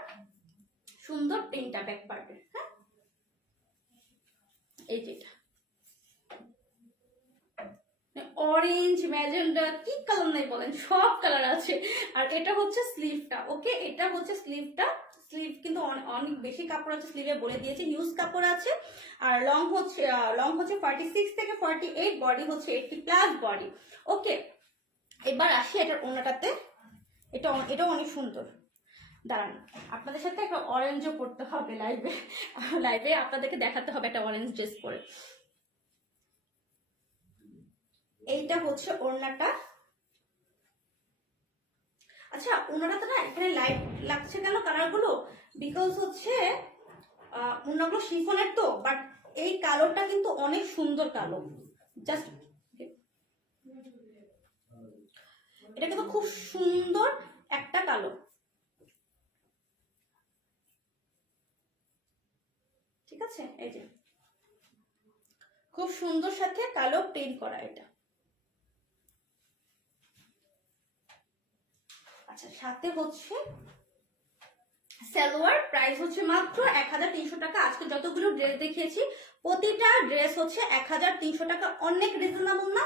সুন্দর প্রিন্টটা ব্যাক পার্টের। হ্যাঁ, এই যেটা অরেঞ্জ ম্যাজেন্ডা কি কালার নাই বলেন, সব কালার আছে। আর এটা হচ্ছে স্লিভটা। ওকে, এটা হচ্ছে স্লিভটা। স্লিভ কিন্তু অনেক বেশি কাপড় আছে স্লিভে, বলে দিয়েছে হিউজ কাপড় আছে। আর লং হচ্ছে 46 থেকে 48, বডি হচ্ছে 80+ বডি। ওকে, এবার আসি এটার ওড়নাটাতে। এটাও অনেক সুন্দর। দাঁড়ান, আপনাদের সাথে একটা অরেঞ্জও পরতে হবে লাইভে আপনাদেরকে দেখাতে হবে একটা অরেঞ্জ ড্রেস পরে। এইটা হচ্ছে ওড়নাটা। আচ্ছা, ওড়নাটা না এখানে লাইট লাগছে কেন কালারগুলো, বিকজ হচ্ছে ওড়নাগুলো শিফনের তো, বাট এই কালোটা কিন্তু অনেক সুন্দর কালো। জাস্ট এটা কিন্তু খুব সুন্দর একটা কালো। ঠিক আছে, এই যে খুব সুন্দর সাথে কালো প্রিন্ট করা এটা। আচ্ছা, সাথে হচ্ছে সালোয়ার, প্রাইস হচ্ছে মাত্র 1300 টাকা। আজকে যতগুলো ড্রেস দেখিয়েছি প্রতিটা ড্রেস হচ্ছে 1300 টাকা। অনেক রিজনেবল না,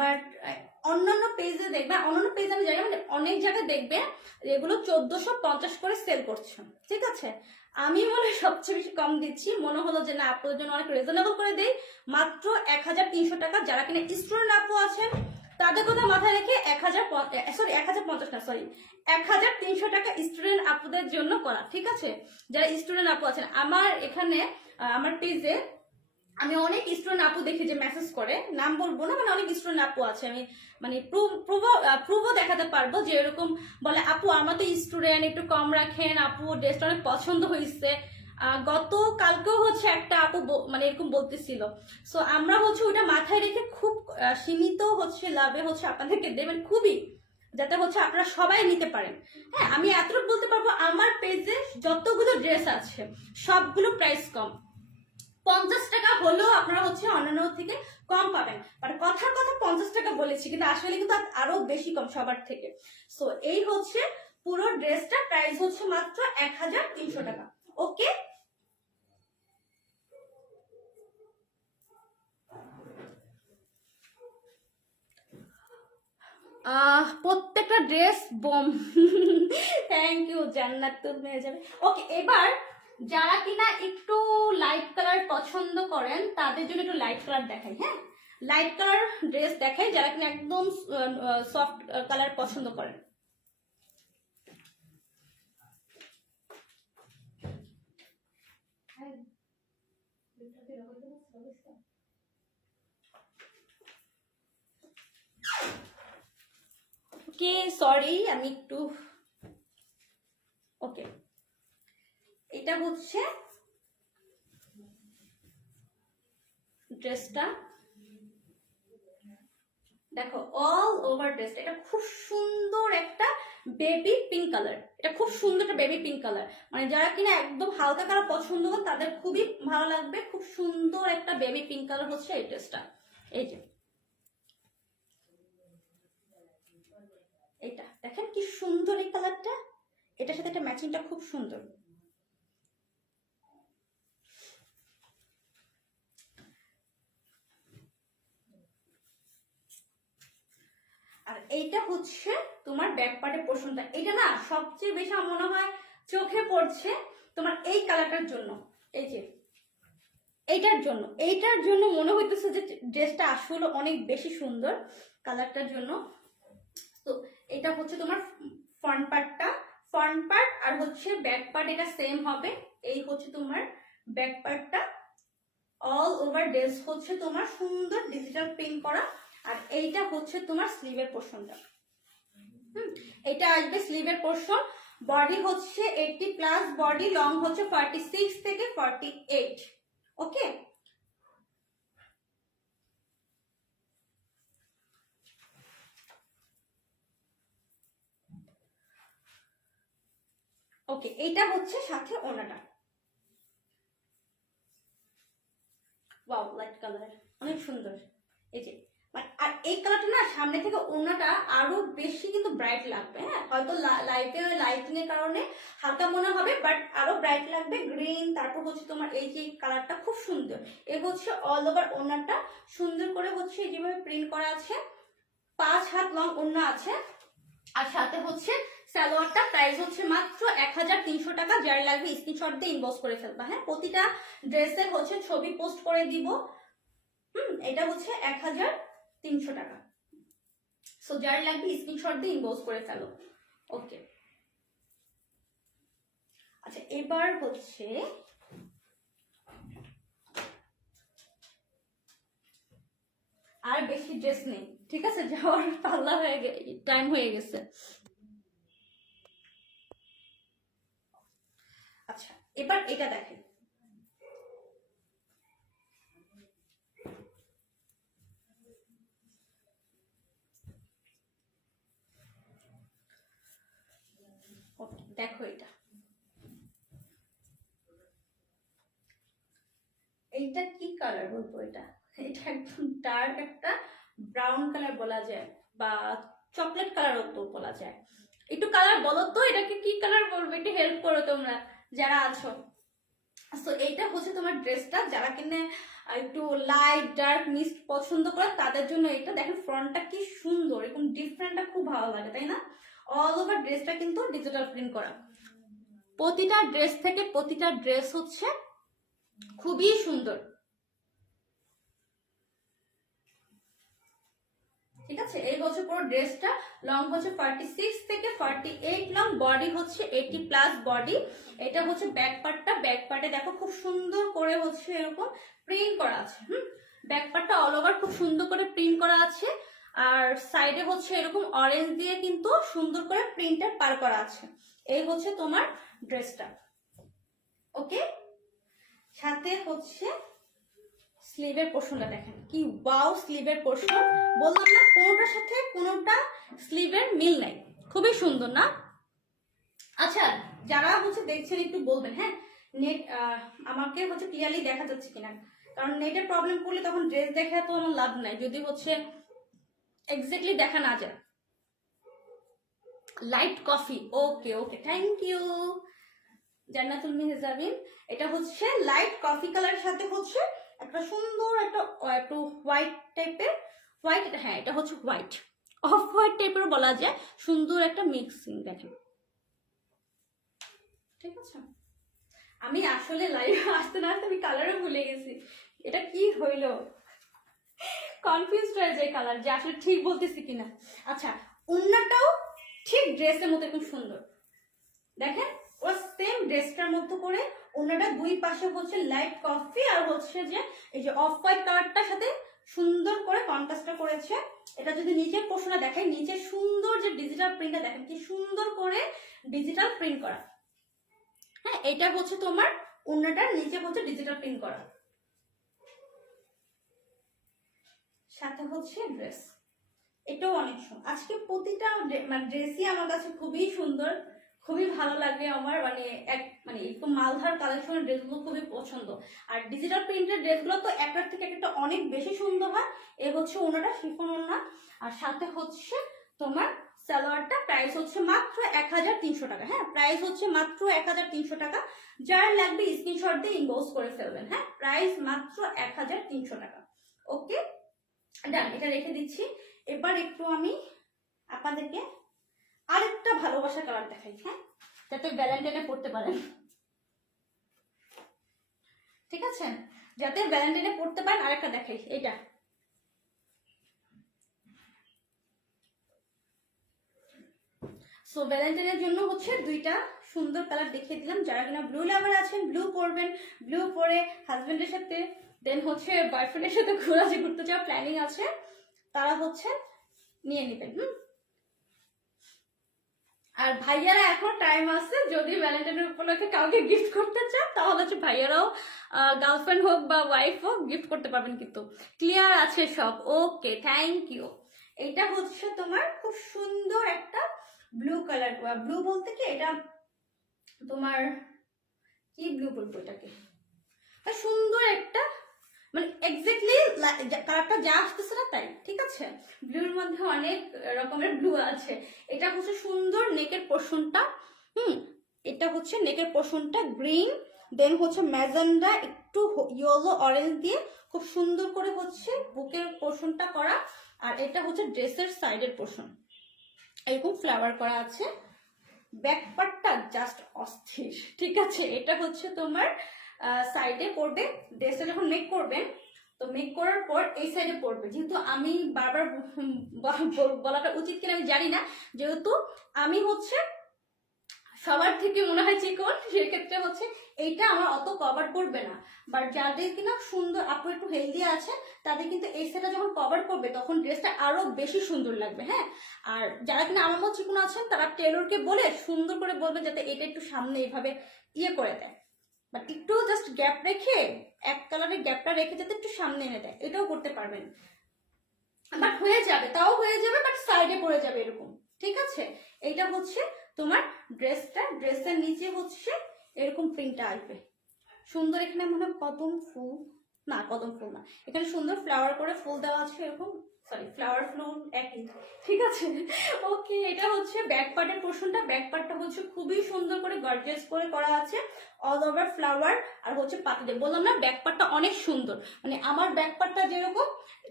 বাট অন্যান্য পেজে দেখবে, অন্যান্য পেজ আমি জানি মানে অনেক জায়গায় দেখবে এগুলো 1450 করে সেল করছে। ঠিক আছে, আমি মনে হয় সবচেয়ে বেশি কম দিচ্ছি, মনে হলো যে না আপনাদের জন্য অনেক রিজনেবল করে দেই, মাত্র 1300 টাকা। যারা কিনা স্টুডেন্ট আপু আছেন তাদের কথা মাথায় রেখে 1300 টাকা স্টুডেন্ট আপুদের জন্য করা। ঠিক আছে, যারা স্টুডেন্ট আপু আছেন আমার এখানে আমার পেজে আমি অনেক স্টুডেন্ট আপু দেখি যে মেসেজ করে, নাম বলবো না, মানে অনেক স্টুডেন্ট আপু আছে, আমি মানে প্রুভও দেখাতে পারবো যে এরকম বলে আপু আমার তো স্টুডেন্ট একটু কম রাখেন, আপু ড্রেসটা অনেক পছন্দ হয়েছে। গত কালকেও হচ্ছে একটা আপু মানে এরকম বলতেছিল। সো আমরা হচ্ছে ওটা মাথায় রেখে খুব সীমিত হচ্ছে লাভে হচ্ছে আপনাদেরকে দেবেন, খুবই যাতে হচ্ছে আপনারা সবাই নিতে পারেন। হ্যাঁ, আমি এতটুকু বলতে পারবো আমার পেজে যতগুলো ড্রেস আছে সবগুলো প্রাইস কম। 50 টাকা হলেও আপনারা হচ্ছে অন্যান্য থেকে কম পাবেন, মানে কথার কথা 50 টাকা বলেছি কিন্তু আসলে কিন্তু আরো বেশি কম সবার থেকে। সো এই হচ্ছে পুরো ড্রেসটা প্রাইস হচ্ছে মাত্র 1300 টাকা। ওকে, প্রত্যেকটা ড্রেস বোম। থ্যাংক ইউ জান্নাতুল হয়ে যাবে। ওকে, এবার যারা কিনা একটু লাইট কালার পছন্দ করেন তাদের জন্য একটু লাইট কালার দেখাই। হ্যাঁ, লাইট কালার ড্রেস দেখাই যারা কিনা একদম সফট কালার পছন্দ করেন। ওকে, সরি আমি একটু, ওকে এটা হচ্ছে ড্রেসটা, দেখো অল ওভার ড্রেস, এটা খুব সুন্দর একটা বেবি পিঙ্ক কালার, এটা খুব সুন্দর একটা বেবি পিঙ্ক কালার, মানে যারা কিনা একদম হালকা কালার পছন্দ করেন তাদের খুবই ভালো লাগবে। খুব সুন্দর একটা বেবি পিঙ্ক কালার হচ্ছে এই ড্রেসটা। এই যে এটা দেখেন কি সুন্দর এই কালারটা, এটার সাথে একটা ম্যাচিংটা খুব সুন্দর। আর এইটা হচ্ছে তোমার ব্যাক পার্টের পোর্শনটা, এটা না সবচেয়ে বেশি আমার মনে হয় চোখে পড়ছে তোমার এই কালারটার জন্য, এই যে এইটার জন্য মনে হইতেছে যে ড্রেসটা আসলে অনেক বেশি সুন্দর কালারটার জন্য। তো এটা হচ্ছে তোমার ফ্রন্ট পার্ট আর হচ্ছে ব্যাক পার্ট এটা সেম হবে। এই হচ্ছে তোমার ব্যাক পার্টটা, অল ওভার ড্রেস হচ্ছে তোমার সুন্দর ডিজিটাল প্রিন্ট করা। আর এইটা হচ্ছে তোমার স্লিভের পোর্শনটা, এটা আসবে স্লিভের পোর্শন। বডি হচ্ছে 80+ বডি, লং হচ্ছে 46 থেকে 48। ওকে, ওকে এইটা হচ্ছে সাথে ওড়নাটা, ওয়াও লাইট কালার অনেক সুন্দর। এই যে আর এই কালারটা না সামনে থেকে ওড়নাটা আরো বেশি কিন্তু ব্রাইট লাগবে। হ্যাঁ, হয়তো লাইটে লাইটিং এর কারণে হালকা মনে হবে, বাট আরো ব্রাইট লাগবে। গ্রিন, তারপর হচ্ছে তোমার এই যে কালারটা খুব সুন্দর। এই হচ্ছে অল ওভার ওড়নাটা সুন্দর করে হচ্ছে যেভাবে প্রিন্ট করা আছে, 5 হাত লং ওড়না আছে। আর সাথে হচ্ছে সালোয়ারটা প্রাইস হচ্ছে মাত্র 1300 টাকা। যার লাগবে স্ক্রিনশট দিয়ে ইনবক্স করে ফেলবা। হ্যাঁ, প্রতিটা ড্রেসের হচ্ছে ছবি পোস্ট করে দিব। এটা হচ্ছে 1300 টাকা। সো যার লাগবে স্ক্রিনশট দিয়ে ইনবক্স করে ফেলো। ওকে, আচ্ছা এবার হচ্ছে আর বেশি ড্রেস নেই, ঠিক আছে, যাওয়ার পাল্লা হয়ে টাইম হয়ে গেছে। আচ্ছা এবার এটা দেখেন, দেখো এইটা কি কালার বলবো, এটা একদম ডার্ক একটা ব্রাউন কালার বলা যায় বা চকলেট কালারও তো বলা যায়। একটু কালার বলো তো, এটাকে কি কালার বলবো, একটু হেল্প করো তোমরা যারা আছো। তো এইটা হচ্ছে তোমার ড্রেসটা, যারা কিনে একটু লাইট ডার্ক মিক্সড পছন্দ করে তাদের জন্য এটা। দেখেন ফ্রন্টটা কি সুন্দর, এরকম ডিফারেন্টটা খুব ভালো লাগে, তাই না? অল ওভার ড্রেসটা কিন্তু ডিজিটাল প্রিন্ট করা, প্রতিটা ড্রেস থেকে প্রতিটা ড্রেস হচ্ছে খুবই সুন্দর। ঠিক আছে, এই হচ্ছে পুরো ড্রেসটা। লং হচ্ছে 46 থেকে 48 লং, বডি হচ্ছে 80+ বডি। এটা হচ্ছে ব্যাক পার্টটা, ব্যাক পার্টে দেখো খুব সুন্দর করে হচ্ছে এরকম প্রিন্ট করা আছে। ব্যাক পার্টটা অল ওভার খুব সুন্দর করে প্রিন্ট করা আছে। আর সাইডে হচ্ছে এরকম অরেঞ্জ দিয়ে কিন্তু সুন্দর করে প্রিন্টের পার করা আছে। এই হচ্ছে তোমার ড্রেসটা। ওকে, সাথে হচ্ছে স্লিভের পোর্শনটা দেখেন কি ওয়াও স্লিভের পোর্শন, বললাম না কোনোটার সাথে কোনোটা স্লিভের মিল নাই, খুবই সুন্দর না? আচ্ছা যারা হচ্ছে দেখছেন একটু বলবেন, হ্যাঁ নেট আমাকে হচ্ছে ক্লিয়ারলি দেখা যাচ্ছে কিনা, কারণ নেটের প্রবলেম করলে তখন ড্রেস দেখা তো আমার লাভ নাই যদি হচ্ছে এক্স্যাক্টলি দেখা না যায়। Light coffee, okay okay, thank you Jannatul Mehjabin. এটা হচ্ছে লাইট কফি কালারের সাথে হচ্ছে একটা সুন্দর একটা একটু হোয়াইট টাইপের, হোয়াইট, হ্যাঁ এটা হচ্ছে হোয়াইট, অফ হোয়াইট টাইপের বলা যায়, সুন্দর একটা মিক্সিং দেখেন। ঠিক আছে, আমি আসলে লাইভে আসতে না আসতে আমি কালারও ভুলে গেছি, এটা কি হইলো, কনফিউজ হয়ে যায় কালার যে আসলে ঠিক বলতেছি কিনা। আচ্ছা, ওন্নাটাও ঠিক ড্রেসের মতো খুব সুন্দর, দেখেন ও সেম ড্রেসটার মতো করে ওনাটা দুই পাশে হচ্ছে লাইট কফি আর হচ্ছে যে এই যে অফ হোয়াইট কালারটার সাথে সুন্দর করে কন্ট্রাস্টটা করেছে। এটা যদি নিচের পোর্শনটা দেখাই, নিচে সুন্দর যে ডিজিটাল প্রিন্টটা দেখেন কি সুন্দর করে ডিজিটাল প্রিন্ট করা। হ্যাঁ, এটা হচ্ছে তোমার ওনাটার নিচে হচ্ছে ডিজিটাল প্রিন্ট করা, সাথে হচ্ছে ড্রেস, এটাও অনেক সুন্দর। আজকে প্রতিটা মানে ড্রেসই আমার কাছে খুবই সুন্দর, খুবই ভালো লাগে আমার, মানে এক মানে একটু মালধার কালেকশনের ড্রেসগুলো খুবই পছন্দ। আর ডিজিটাল প্রিন্টের ড্রেসগুলো তো একটার থেকে একটা অনেক বেশি সুন্দর হয়। এ হচ্ছে ওনাটা শিফন ওনা, আর সাথে হচ্ছে তোমার সালোয়ারটা প্রাইস হচ্ছে মাত্র 1300 টাকা। হ্যাঁ, প্রাইস হচ্ছে মাত্র 1300 টাকা। যার লাগবে স্ক্রিনশট দিয়ে ইনবক্স করে ফেলবেন। হ্যাঁ, প্রাইস মাত্র 1300 টাকা। ওকে ডান, এটা রেখে দিচ্ছি। এবার একটু আমি আপনাদেরকে আরেকটা ভালোবাসা কালার দেখাই, হ্যাঁ, যাতে ভ্যালেন্টাইনে পড়তে পারেন। ঠিক আছে, যাতে ভ্যালেন্টাইনে পড়তে পারেন আরেকটা দেখাই, এটা সো ভ্যালেন্টাইনের জন্য হচ্ছে দুইটা সুন্দর কালার দেখিয়ে দিলাম। যারা কিনা ব্লু লাভার আছেন, ব্লু পরবেন, ব্লু পরে হাজবেন্ডের সাথে দেন হচ্ছে বয়ফ্রেন্ডের সাথে ঘুরতে যাওয়ার প্ল্যানিং আছে, তারা হচ্ছে নিয়ে নেবেন। আর ভাইয়ারা এখন টাইম আছে, যদি ভ্যালেন্টাইনের উপলক্ষে কাউকে গিফট করতে চান তাহলে হচ্ছে ভাইয়ারাও গার্লফ্রেন্ড হোক বা ওয়াইফ হোক গিফট করতে পারবেন, কিন্তু ক্লিয়ার আছে সব। ওকে, থ্যাংক ইউ। এটা হচ্ছে তোমার খুব সুন্দর একটা ব্লু কালার, ব্লু বলতে কি এটা তোমার কি ব্লু বলবো এটাকে, সুন্দর একটা মানে এক্স্যাক্টলি কালারটা যা আসতেছে না তাই। ঠিক আছে, ব্লুর মধ্যে অনেক রকমের ব্লু আছে। এটা হচ্ছে সুন্দর নেকের পোর্শনটা, এটা হচ্ছে নেকের পোর্শনটা গ্রিন, দেন হচ্ছে ম্যাজেন্ডা একটু ইয়েলো অরেঞ্জ দিয়ে খুব সুন্দর করে হচ্ছে বুকের পোর্শনটা করা। আর এটা হচ্ছে ড্রেসের সাইডের পোর্শন, এরকম ফ্লাওয়ার করা আছে। ব্যাক পার্টটা জাস্ট অস্থির। ঠিক আছে, এটা হচ্ছে তোমার সাইডে পড়বে, ড্রেসটা যখন মেক করবেন তো মেক করার পর এই সাইডে পড়বে। যেহেতু আমি বারবার বলাটা উচিত কিনা আমি জানি না, যেহেতু আমি হচ্ছে সবার থেকে মনে হয় চিকন, সেক্ষেত্রে হচ্ছে এইটা আমার অত কভার করবে না। বাট যাদের কিনা সুন্দর আপু একটু হেলদি আছে তাদের কিন্তু এই সাইডটা যখন কভার করবে তখন ড্রেসটা আরো বেশি সুন্দর লাগবে। হ্যাঁ, আর যারা কিনা আমার মতো চিকন আছেন তারা টেলরকে বলে সুন্দর করে বলবেন যাতে এটা একটু সামনে এইভাবে ইয়ে করে দেয়, বাট একটু জাস্ট গ্যাপ রেখে এক কালারের গ্যাপটা রেখে যাতে একটু সামনে এনে দেয়, এটাও করতে পারবেন। বাট হয়ে যাবে, তাও হয়ে যাবে, বাট সাইডে পড়ে যাবে এরকম। ঠিক আছে, এইটা হচ্ছে তোমার ড্রেসটা, ড্রেসের নিচে হচ্ছে এরকম প্রিন্টটা আসবে সুন্দর। এখানে মনে হয় কদম ফুল, না কদম ফুল না, এখানে সুন্দর ফ্লাওয়ার করে ফুল দেওয়া আছে এরকম, সরি ফ্লাওয়ার ফুল একই। ঠিক আছে, ওকে। এটা হচ্ছে ব্যাক পার্টের পোর্শনটা, ব্যাক পার্টটা হচ্ছে খুবই সুন্দর করে গর্জিয়াস করে করা আছে, অল ওভার ফ্লাওয়ার আর হচ্ছে পাতি দিয়ে। বললাম না ব্যাক পার্টটা অনেক সুন্দর, মানে আমার ব্যাক পার্টটা যেরকম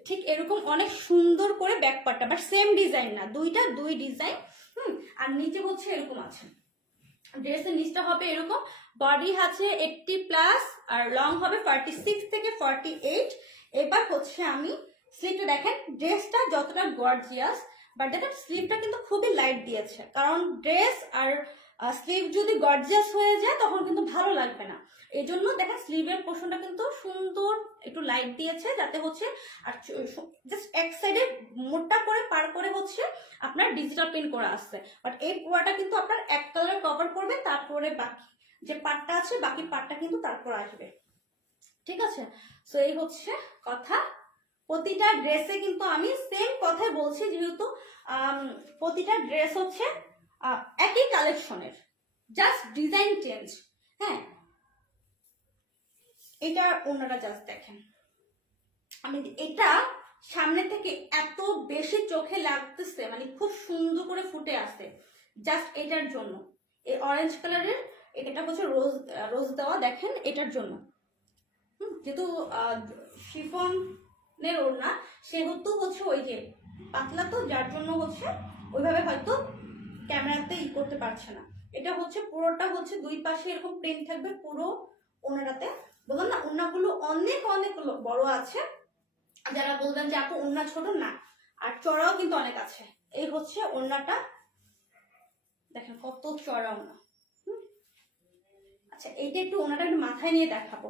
ঠিক এরকম অনেক সুন্দর করে ব্যাক পার্টটা, বাট সেম ডিজাইন না, দুই ডিজাইন। আর নিচে হচ্ছে এরকম আছে, ড্রেসের নিচটা হবে এরকম, বডি আছে 80+ আর লং হবে 46 থেকে 48। এবার হচ্ছে আমি স্লিভটা দেখেন, ড্রেসটা যতটা গর্জিয়াস বাট দেখেন স্লিভটা কিন্তু খুবই লাইট দিয়েছে, কারণ ড্রেস আর স্লিভ যদি গর্জিয়াস হয়ে যায় তখন কিন্তু ভালো লাগবে না। এই জন্য দেখেন স্লিভের পোর্শনটা কিন্তু সুন্দর একটু লাইট দিয়েছে, যাতে হচ্ছে আর জাস্ট এক সাইডে মোটা করে পার করে হচ্ছে আপনার ডিজিটাল প্রিন্ট করা আসছে। বাট এই পুরাটা কিন্তু আপনার এক কালার কভার করবে, তারপরে বাকি যে পার্টটা আছে বাকি পার্টটা কিন্তু তারপর আসবে। ঠিক আছে, সো এই হচ্ছে কথা। প্রতিটা ড্রেসে কিন্তু আমি সেম কথাই বলছি, যেহেতু প্রতিটা ড্রেস হচ্ছে একই কালেকশনের, জাস্ট ডিজাইন চেঞ্জ। হ্যাঁ, এটা ওনারা জাস্ট দেখেন, আমি এটা সামনে থেকে এত বেশি চোখে লাগতেছে, মানে খুব সুন্দর করে ফুটে আসে জাস্ট এটার জন্য। এই অরেঞ্জ কালারের এটা হচ্ছে রোজ রোজ দেওয়া, দেখেন এটার জন্য। যেহেতু শিফনের ওড়না সেহেতু হচ্ছে ওই যে পাতলা, তো যার জন্য হচ্ছে ওইভাবে হয়তো ক্যামেরাতে করতে পারছে না। এটা হচ্ছে পুরোটা হচ্ছে দুই পাশে এরকম প্রিন্ট থাকবে পুরো ওড়নাটাতে। বললাম না ওড়নাগুলো অনেক অনেক বড় আছে, যারা বলবেন যে আপু ওড়না ছোট, না আর চড়াও কিন্তু অনেক আছে। এই হচ্ছে ওড়নাটা, দেখেন কত চড়া ওড়না। আচ্ছা এইটা একটু ওড়নাটা একটু মাথায় নিয়ে দেখাবো।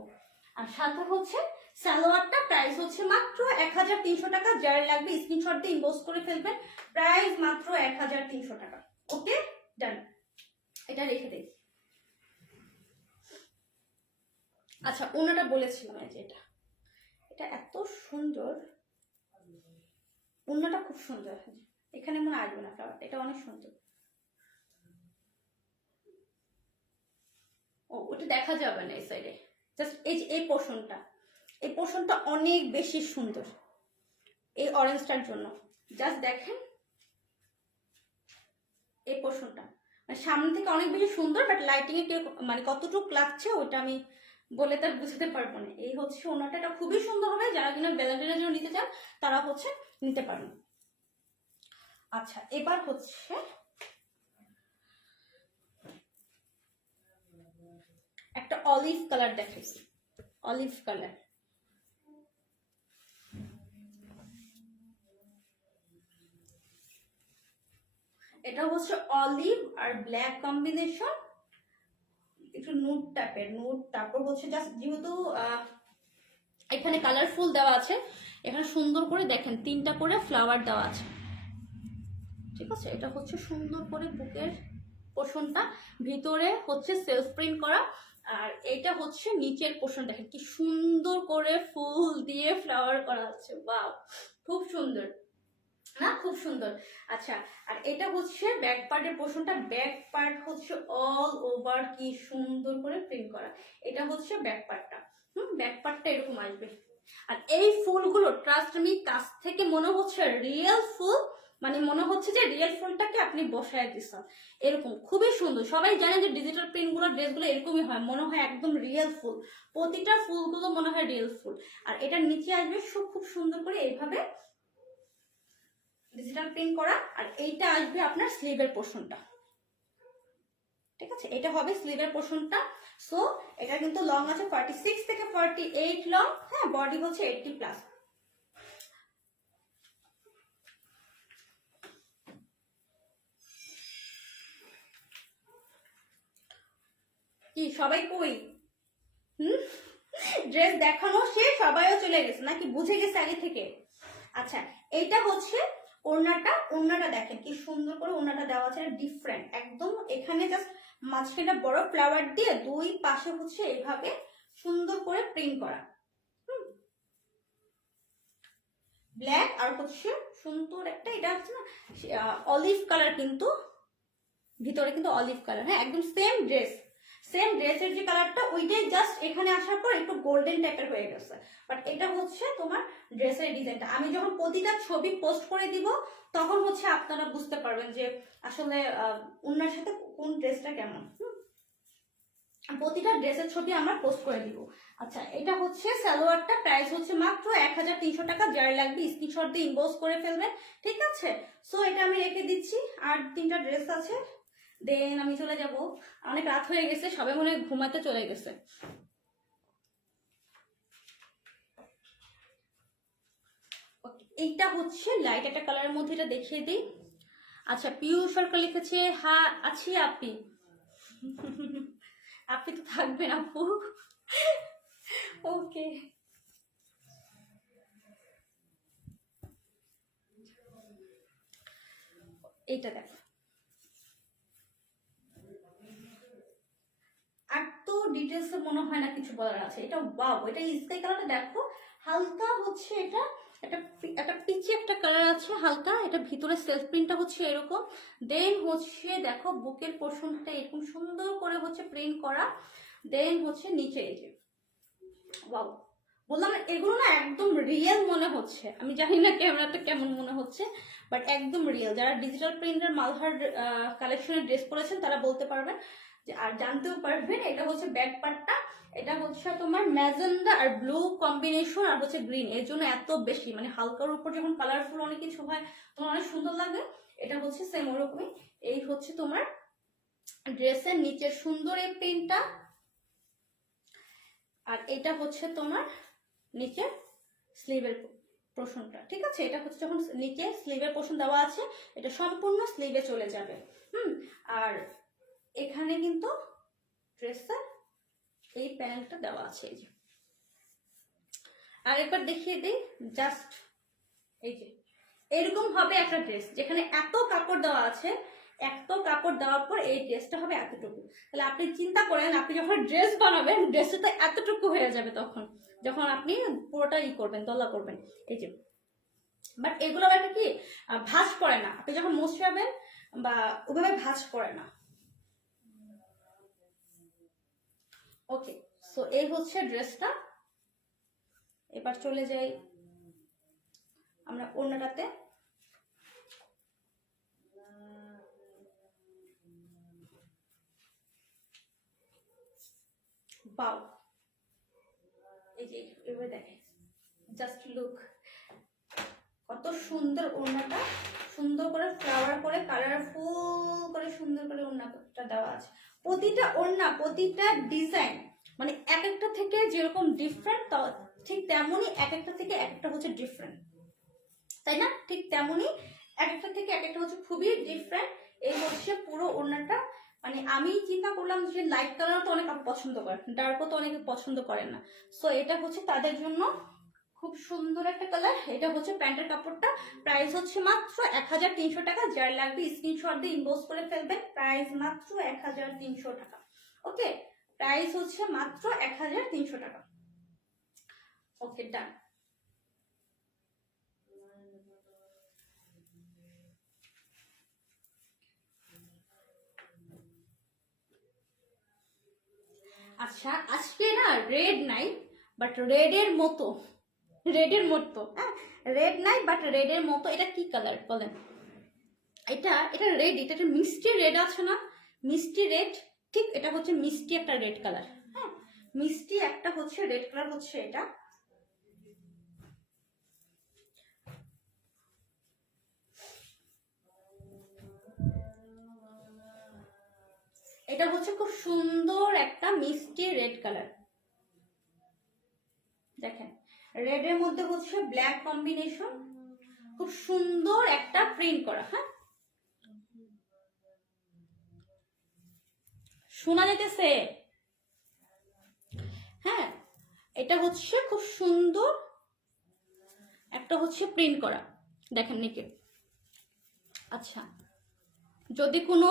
আর সাথে হচ্ছে সালোয়ারটা প্রাইস হচ্ছে মাত্র 1300 টাকা। যার লাগবে স্ক্রিনশট দিয়ে ইনবক্স করে ফেলবেন, প্রাইস মাত্র 1300 টাকা। ওকে ডান, এটা রেখে দিই। আচ্ছা ওনাটা বলেছিলাম এই যে এটা এত সুন্দর, ওনাটা খুব সুন্দর, এখানে মনে আসবে না ফ্লাওয়ার, এটা অনেক সুন্দর। ও ওটা দেখা যাবে না এই সাইডে, জাস্ট এই পোর্শনটা অনেক বেশি সুন্দর এই অরেঞ্জটার জন্য। জাস্ট দেখেন এই পোর্শনটা মানে সামনে থেকে অনেক বেশি সুন্দর, বাট লাইটিং এ মানে কতটুকু লাগছে ওটা আমি বলে তার বুঝতে পারবো না। এই হচ্ছে ওনাটা, এটা খুবই সুন্দর হবে, যারা কিনা ব্যালেন্টাইনের জন্য নিতে চান তারা হচ্ছে নিতে পারেন। আচ্ছা এবার হচ্ছে একটা অলিভ কালার দেখাইছি, অলিভ কালার। এটা হচ্ছে অলিভ আর ব্ল্যাক কম্বিনেশন, একটু নুড টাইপের নুড। তারপর হচ্ছে জাস্ট যেহেতু এখানে কালারফুল দেওয়া আছে, এখানে সুন্দর করে দেখেন 3টা করে ফ্লাওয়ার দেওয়া আছে, ঠিক আছে। এটা হচ্ছে সুন্দর করে বুকের পোর্শনটা, ভিতরে হচ্ছে সেলফ প্রিন্ট করা, আর এটা হচ্ছে নিচের পোর্শন। দেখেন কি সুন্দর করে ফুল দিয়ে ফ্লাওয়ার করা আছে, বাহ খুব সুন্দর না, খুব সুন্দর। আচ্ছা আর এটা হচ্ছে ব্যাক পার্টের পোর্শনটা, ব্যাক পার্ট হচ্ছে অল ওভার কি সুন্দর করে প্রিন্ট করা। এটা হচ্ছে ব্যাক পার্টটা, ব্যাক পার্টটা এরকম আসবে। আর এই ফুলগুলো ট্রাস্ট মি কাছ থেকে মনে হচ্ছে রিয়েল ফুল, মানে মনে হচ্ছে যে রিয়েল ফুলটাকে আপনি বসায় দিচ্ছেন, এরকম খুবই সুন্দর। সবাই জানে যে ডিজিটাল প্রিন্টগুলো ড্রেসগুলো এরকমই হয়, মনে হয় একদম রিয়েল ফুল, প্রতিটা ফুলগুলো মনে হয় রিয়েল ফুল। আর এটার নিচে আসবে খুব সুন্দর করে এইভাবে ডিজিটাল প্রিন্ট করা, আর এইটা আসবে আপনার স্লিভের পোর্শনটা, ঠিক আছে। এটা হবে স্লিভের পোর্শনটা। সো এটা কিন্তু লং আছে 46 থেকে 48 লং, হ্যাঁ বডি হচ্ছে 80 প্লাস। কি সবাই কই? ড্রেস দেখানো সে সবাইও চলে গেছে নাকি, বুঝে গেছে আগে থেকে? আচ্ছা এইটা হচ্ছে ওড়নাটা দেখেন কি সুন্দর করে ওড়নাটা দেওয়া আছে, ডিফারেন্ট একদম। এখানে জাস্ট মাঝখানে বড় ফ্লাওয়ার দিয়ে দুই পাশে হচ্ছে এইভাবে সুন্দর করে প্রিন্ট করা, ব্ল্যাক আর হচ্ছে সুন্দর একটা, এটা হচ্ছে না অলিভ কালার, কিন্তু ভিতরে কিন্তু অলিভ কালার, হ্যাঁ একদম সেম ড্রেসের যে কালারটা ওইটাই জাস্ট এখানে আসার পর একটু গোল্ডেন টাইপের হয়ে গেছে। বাট এটা হচ্ছে তোমার ড্রেসের ডিজাইনটা, আমি যখন প্রতিটা ছবি পোস্ট করে দিব তখন হচ্ছে আপনারা বুঝতে পারবেন যে আসলে ওনার সাথে কোন ড্রেসটা কেমন। প্রতিটা ড্রেসের ছবি আমরা পোস্ট করে দিব। আচ্ছা এটা হচ্ছে সালোয়ারটা, প্রাইস হচ্ছে মাত্র 1300 টাকা। যার লাগবে স্ক্রিনশট দিয়ে ইনবক্স করে ফেলবেন, ঠিক আছে। সো এটা আমি রেখে দিচ্ছি, আর 3টা ড্রেস আছে, দেন আমি চলে যাব। অনেক রাত হয়ে গেছে, সবাই মনে হয় ঘুমাতে চলে গেছে। এইটা হচ্ছে লাইট একটা কালারের মধ্যে, এটা দেখিয়ে দিই। আচ্ছা পিউ সরকার লিখেছে হ্যাঁ আছি আপনি। আপনি তো থাকবেন আপু, ওকে। এইটা দেখো, আর তো ডিটেলসে মনে হয় না কিছু বলার আছে। এটা ওয়াও, এটা স্কাই কালারটা দেখো, হালকা হচ্ছে এটা একটা পিচি একটা কালার আছে হালকা, এটা ভিতরে সেলফ প্রিন্টটা হচ্ছে এরকম। দেন হচ্ছে দেখো বুকের পোর্শনটা এরকম সুন্দর করে হচ্ছে প্রিন্ট করা, দেন হচ্ছে নিচে এই যে ওয়াও, বললাম না, এগুলো না একদম রিয়েল মনে হচ্ছে। আমি জানি না ক্যামেরাতে কেমন মনে হচ্ছে, বাট একদম রিয়েল। যারা ডিজিটাল প্রিন্টের মালহার কালেকশনের ড্রেস পরেছেন তারা বলতে পারবেন যে, আর জানতেও পারবেন। এটা হচ্ছে ব্যাক পার্টটা, এটা হচ্ছে তোমার ম্যাজেন্ডা আর ব্লু কম্বিনেশন আর হচ্ছে গ্রিন, এর জন্য এত বেশি মানে হালকার উপর যখন কালারফুল অনেক কিছু হয় তোমার অনেক সুন্দর লাগে। এটা হচ্ছে সেম ওরকমই। এই হচ্ছে তোমার ড্রেসের নিচের সুন্দর এই প্রিন্টটা, আর এটা হচ্ছে তোমার নিচে স্লিভের পোর্শনটা। ঠিক আছে, এটা হচ্ছে যখন নিচে স্লিভের পোর্শন দেওয়া আছে, এটা সম্পূর্ণ স্লিভে চলে যাবে। আর এখানে কিন্তু ড্রেসের এই প্যানেলটা দেওয়া আছে, এই যে। আর একবার দেখিয়ে দিই জাস্ট, এই যে এরকম হবে একটা ড্রেস যেখানে এত কাপড় দেওয়া আছে। এত কাপড় দেওয়ার পর এই ড্রেসটা হবে এতটুকু। তাহলে আপনি চিন্তা করেন, আপনি যখন ড্রেস বানাবেন ড্রেসটা তো এতটুকু হয়ে যাবে তখন, যখন আপনি পুরোটা করবেন, দলা করবেন, এই যে। বাট এগুলো আবার কি ভাঁজ করে না, আপনি যখন মোছাবেন বা ওভাবে ভাঁজ করে না। ওকে, সো এই হচ্ছে ড্রেসটা। এবার চলে যাই আমরা ওড়নাটাতে। বাও, এই যে এভাবে দেখে, জাস্ট লুক, কত সুন্দর ওড়নাটা, সুন্দর করে ফ্লাওয়ার করে কালারফুল করে সুন্দর করে ওড়নাটা দেওয়া আছে। প্রতিটা ওড়না, প্রতিটা ডিজাইন মানে এক একটা থেকে যেরকম ডিফারেন্ট, ঠিক তেমনই এক একটা থেকে এক একটা হচ্ছে ডিফারেন্ট, তাই না? ঠিক তেমনই এক একটা থেকে এক একটা হচ্ছে খুবই ডিফারেন্ট। এই হচ্ছে পুরো ওড়নাটা। মানে আমি চিন্তা করলাম যে লাইট কালার তো অনেক পছন্দ করে, ডার্কও তো অনেকে পছন্দ করেন না, সো এটা হচ্ছে তাদের জন্য খুব সুন্দর একটা কালার। এটা হচ্ছে প্যান্টের কাপড়টা, প্রাইস হচ্ছে মাত্র 1300 টাকা। যার লাগবে স্ক্রিনশট দিয়ে ইনবক্স করে ফেলবেন, প্রাইস মাত্র 1300 টাকা। ওকে, প্রাইস হচ্ছে মাত্র 1300 টাকা। ওকে, ডান। আচ্ছা, আজকে না রেড নাই, বাট রেডের মতো, রেডের মতো, হ্যাঁ রেড নাই বাট রেডের মতো। এটা কি কালার বলেন? এটা এটা রেড, এটা একটা মিষ্টি রেড আছে না, মিষ্টি রেড। ঠিক, এটা হচ্ছে মিষ্টি একটা রেড কালার। হ্যাঁ, মিষ্টি একটা হচ্ছে রেড কালার হচ্ছে এটা। এটা হচ্ছে খুব সুন্দর একটা মিষ্টি রেড কালার। দেখেন, রেডের মধ্যে হচ্ছে ব্ল্যাক কম্বিনেশন, খুব সুন্দর একটা প্রিন্ট করা। হ্যাঁ, শোনা যেতেছে? হ্যাঁ, এটা হচ্ছে খুব সুন্দর একটা হচ্ছে প্রিন্ট করা, দেখেন নিচে। আচ্ছা, যদি কোনো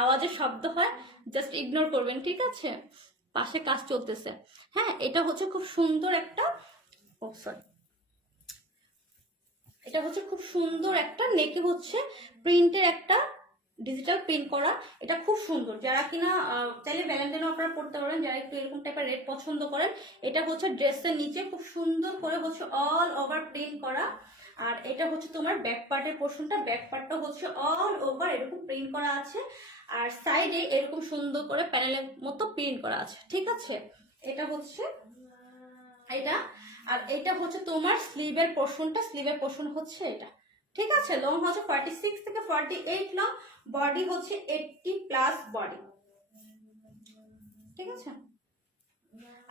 আওয়াজের শব্দ হয় জাস্ট ইগনোর করবেন, ঠিক আছে? পাশে কাজ চলতেছে। হ্যাঁ, এটা হচ্ছে খুব সুন্দর একটা, ও সরি, এটা হচ্ছে খুব সুন্দর একটা নেকে হচ্ছে প্রিন্টের একটা ডিজিটাল প্রিন্ট করা। এটা খুব সুন্দর, যারা কিনা চাইলে ভ্যালেন্টাইনও আপনারা পড়তে পারবেন, যারা একটু এরকম টাইপের রেড পছন্দ করেন। এটা হচ্ছে ড্রেসের নিচে খুব সুন্দর করে হচ্ছে অল ওভার প্রিন্ট করা। আর এটা হচ্ছে তোমার ব্যাক পার্টের পোর্শনটা, ব্যাক পার্টটা হচ্ছে অল ওভার এরকম প্রিন্ট করা আছে, আর সাইডে এরকম সুন্দর করে প্যানেলের মতো প্রিন্ট করা আছে। ঠিক আছে, এটা হচ্ছে এটা। আর এটা হচ্ছে তোমার স্লিভের পোর্শনটা, স্লিভের পোর্শন হচ্ছে এটা। ঠিক আছে, লং হচ্ছে 46 থেকে 48 লং, বডি হচ্ছে 80+ বডি। ঠিক আছে।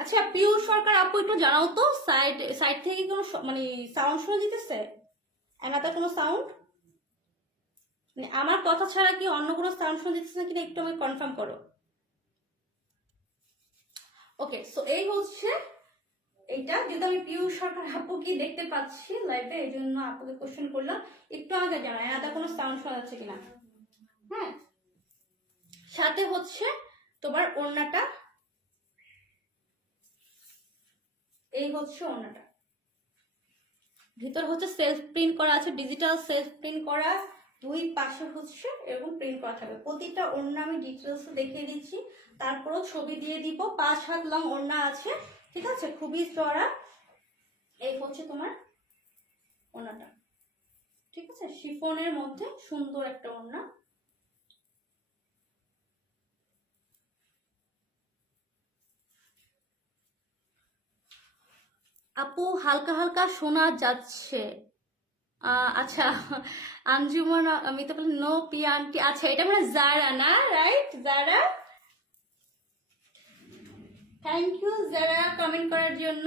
আচ্ছা, পিয়ুষ সরকার আপু একটু জানাও তো, সাইড সাইড থেকে কোনো মানে সাউন্ড শোনা যেতেছে? এনাতে কোনো সাউন্ড মানে আমার কথা ছাড়া কি অন্য কোনো সাউন্ড শোনা যেতেছে নাকি, একটু আমাকে কনফার্ম করো। ওকে, সো এই হচ্ছে এইটা। যদি আমি পিয়ুষ সরকার আপু কি দেখতে পাচ্ছি লাইভে, এই জন্য আপুকে কোশ্চেন করলাম, একটু আমাকে জানাই এনাতে কোনো সাউন্ড শোনা যাচ্ছে কিনা। হ্যাঁ, সাথে হচ্ছে তোমার ওড়নাটা, এই হচ্ছে ওড়নাটা, ভিতর হচ্ছে সেলফ প্রিন্ট করা আছে, ডিজিটাল সেলফ প্রিন্ট করা দুই পাশে হচ্ছে এরকম প্রিন্ট করা থাকবে। প্রতিটা ওড়না আমি ডিটেলস দেখিয়ে দিচ্ছি, তারপরেও ছবি দিয়ে দিব। 5 হাত লং ওড়না আছে, ঠিক আছে, খুবই চড়া। এই হচ্ছে তোমার ওড়নাটা, ঠিক আছে, শিফনের মধ্যে সুন্দর একটা ওড়না। আপু হালকা হালকা শোনা যাচ্ছে। আচ্ছা, আঞ্জুমান আমি তো বলি নো পিয়া আন্টি। আচ্ছা, এটা মানে জারা না, রাইট? জারা, থ্যাংক ইউ যারা কমেন্ট করার জন্য।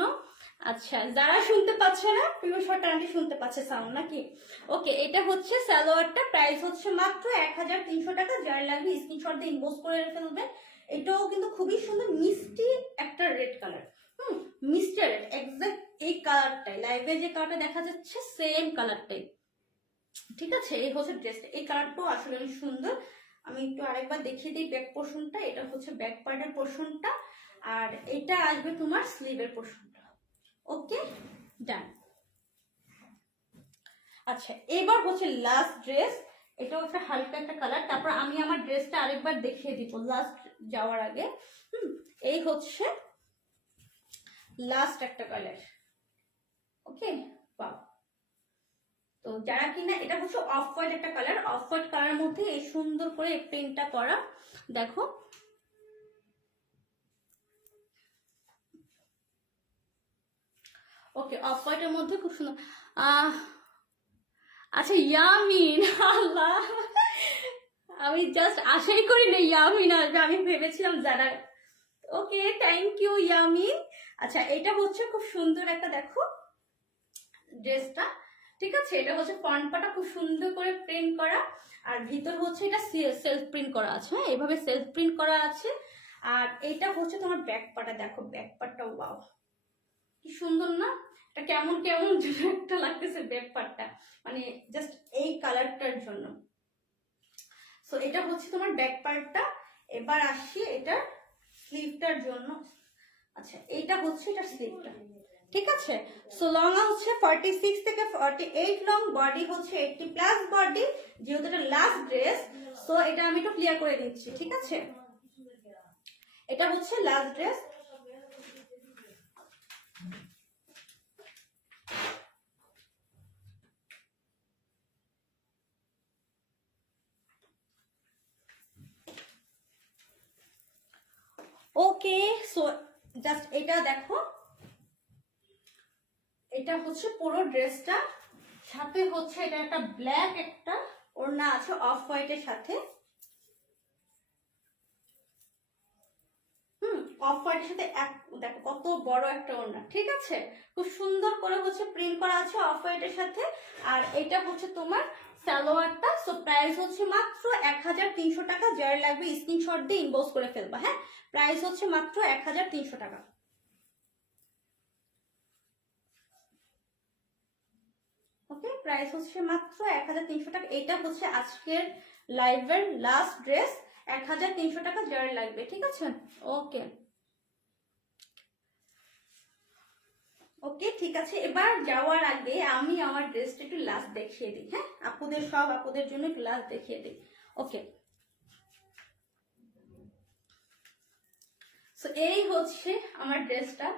আচ্ছা, যারা শুনতে পাচ্ছে না, প্রিয় শর্ট আন্টি শুনতে পাচ্ছে সাউন্ড নাকি? ওকে, এটা হচ্ছে সালোয়ারটা, প্রাইস হচ্ছে মাত্র 1300 টাকা। যার লাগবে স্ক্রিনশট দিয়ে ইনবক্স করে ফেলবে। এটাও কিন্তু খুবই সুন্দর মিষ্টি একটা রেড কালার। মিষ্টি রেড, এক্সাক্ট এই কালারটাই, লাইভে যে কালারটা দেখা যাচ্ছে সেম কালারটাই, ঠিক আছে। এই হচ্ছে ড্রেসটা, এই কালারটাও আসলে অনেক সুন্দর। আমি একটু আরেকবার দেখিয়ে দিই ব্যাক পোর্শনটা। এটা হচ্ছে ব্যাক পার্টের পোর্শনটা, আর এটা আসবে তোমার স্লিভের পোর্শনটা। ওকে, ডান। আচ্ছা, এবার হচ্ছে লাস্ট ড্রেস। এটা হচ্ছে হালকা একটা কালার। তারপর আমি আমার ড্রেসটা আরেকবার দেখিয়ে দিব লাস্ট যাওয়ার আগে। এই হচ্ছে লাস্ট একটা কালার। ওকে, বাহ। তো যারা কিনা, এটা হচ্ছে অফ হোয়াইট একটা কালার, অফ হোয়াইট কালারের মধ্যে এই সুন্দর করে এই প্রিন্টটা করা, দেখো। ওকে, অফ হোয়াইটের মধ্যে খুব সুন্দর। আচ্ছা, ইয়ামিন, আল্লাহ, আমি জাস্ট আশাই করি না ইয়ামিন আসবে, আমি ভেবেছিলাম যারা। ওকে, থ্যাংক ইউ ইয়ামিন। আচ্ছা, এটা হচ্ছে খুব সুন্দর একটা, দেখো ড্রেসটা, ঠিক আছে। এটা হচ্ছে ফ্রন্ট পাটা খুব সুন্দর করে প্রিন্ট করা, আর ভিতর হচ্ছে এটা সেলফ প্রিন্ট করা আছে। হ্যাঁ, এইভাবে সেলফ প্রিন্ট করা আছে। আর এটা হচ্ছে তোমার ব্যাক পাটা, দেখো ব্যাক পাটটা, ওয়াও কি সুন্দর না? এটা কেমন কেমন একটা লাগতেছে ব্যাক পার্টটা, মানে জাস্ট এই কালারটার জন্য। সো এটা হচ্ছে তোমার ব্যাক পার্টটা। এবার আসি এটা স্লিভটার জন্য। আচ্ছা, এইটা হচ্ছে এটা স্লিভটা, ঠিক আছে। সো লং হচ্ছে 46 থেকে 48 লং, বডি হচ্ছে 80 প্লাস বডি, যেহেতু এটা লাস্ট ড্রেস। সো এটা আমি একটু ক্লিয়ার করে দিচ্ছি, ঠিক আছে। এটা হচ্ছে লাস্ট ড্রেস। ওকে, সো জাস্ট এটা দেখো, এটা হচ্ছে পুরো ড্রেসটা। সাথে হচ্ছে এটা একটা ব্ল্যাক একটা ওড়না আছে অফ হোয়াইটের সাথে। অফ হোয়াইটের সাথে দেখো কত বড় একটা ওড়না, ঠিক আছে। খুব সুন্দর করে হচ্ছে প্রিন্ট করা আছে অফ হোয়াইটের সাথে। আর এটা হচ্ছে তোমার সালোয়ারটা। সো প্রাইস হচ্ছে মাত্র 1300 টাকা। যার লাগবে স্ক্রিনশট দিয়ে ইনবক্স করে ফেলবা। হ্যাঁ, প্রাইস হচ্ছে মাত্র 1300 টাকা। ওকে, প্রাইস হচ্ছে মাত্র 1300 টাকা। এটা হচ্ছে আজকের লাইভের লাস্ট ড্রেস, 1300 টাকা যার লাগবে, ঠিক আছে। ওকে ওকে, ঠিক আছে। এবার যাওয়ার আগে আমি আমার ড্রেসটা একটু লাস্ট দেখিয়ে দিই। হ্যাঁ, আপুদের সব আপুদের জন্য একটু লাস্ট দেখিয়ে দিই। ওকে, সো এই হচ্ছে আমার ড্রেসটা,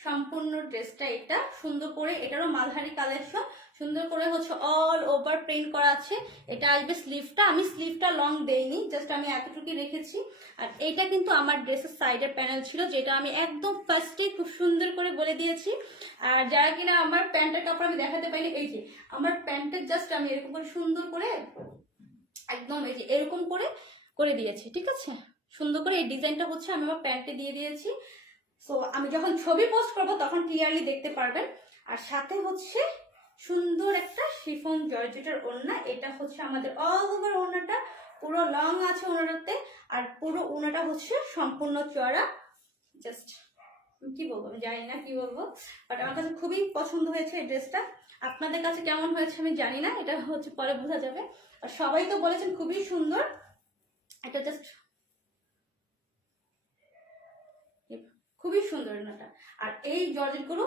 সম্পূর্ণ ড্রেসটা। এটা সুন্দর করে, এটারও মালহারি কালেকশন, সুন্দর করে হচ্ছে অল ওভার প্রিন্ট করা আছে। এটা আসবে স্লিভটা, আমি স্লিভটা লং দেইনি, জাস্ট আমি এতটুকুই রেখেছি। আর এটা কিন্তু আমার ড্রেসের সাইডের প্যানেল ছিল, যেটা আমি একদম ফার্স্টে খুব সুন্দর করে বলে দিয়েছি। আর যারা কিনা আমার প্যান্টের কাপড় আমি দেখাতে পাইনি, এই যে আমার প্যান্টের জাস্ট আমি এরকম করে সুন্দর করে একদম এই যে এরকম করে করে দিয়েছি, ঠিক আছে। সুন্দর করে এই ডিজাইনটা হচ্ছে আমি আমার প্যান্টে দিয়ে দিয়েছি। সো আমি যখন ছবি পোস্ট করব তখন ক্লিয়ারলি দেখতে পারবেন। আর সাথে হচ্ছে সুন্দর একটা শিফন জর্জেটের ওড়না। এটা হচ্ছে আমাদের অল ওভার ওড়নাটা, পুরো লং আছে ওড়নাটাতে। আর পুরো ওড়নাটা হচ্ছে সম্পূর্ণ চড়া। জাস্ট কি বলবো, আমি জানি না কি বলবো, বাট আমার কাছে খুবই পছন্দ হয়েছে এই ড্রেসটা। আপনাদের কাছে কেমন হয়েছে আমি জানি না, এটা হচ্ছে পরে বোঝা যাবে। আর সবাই তো বলেছেন খুবই সুন্দর। এটা জাস্ট খুবই সুন্দর ওড়নাটা। আর এই জর্জেট গুলো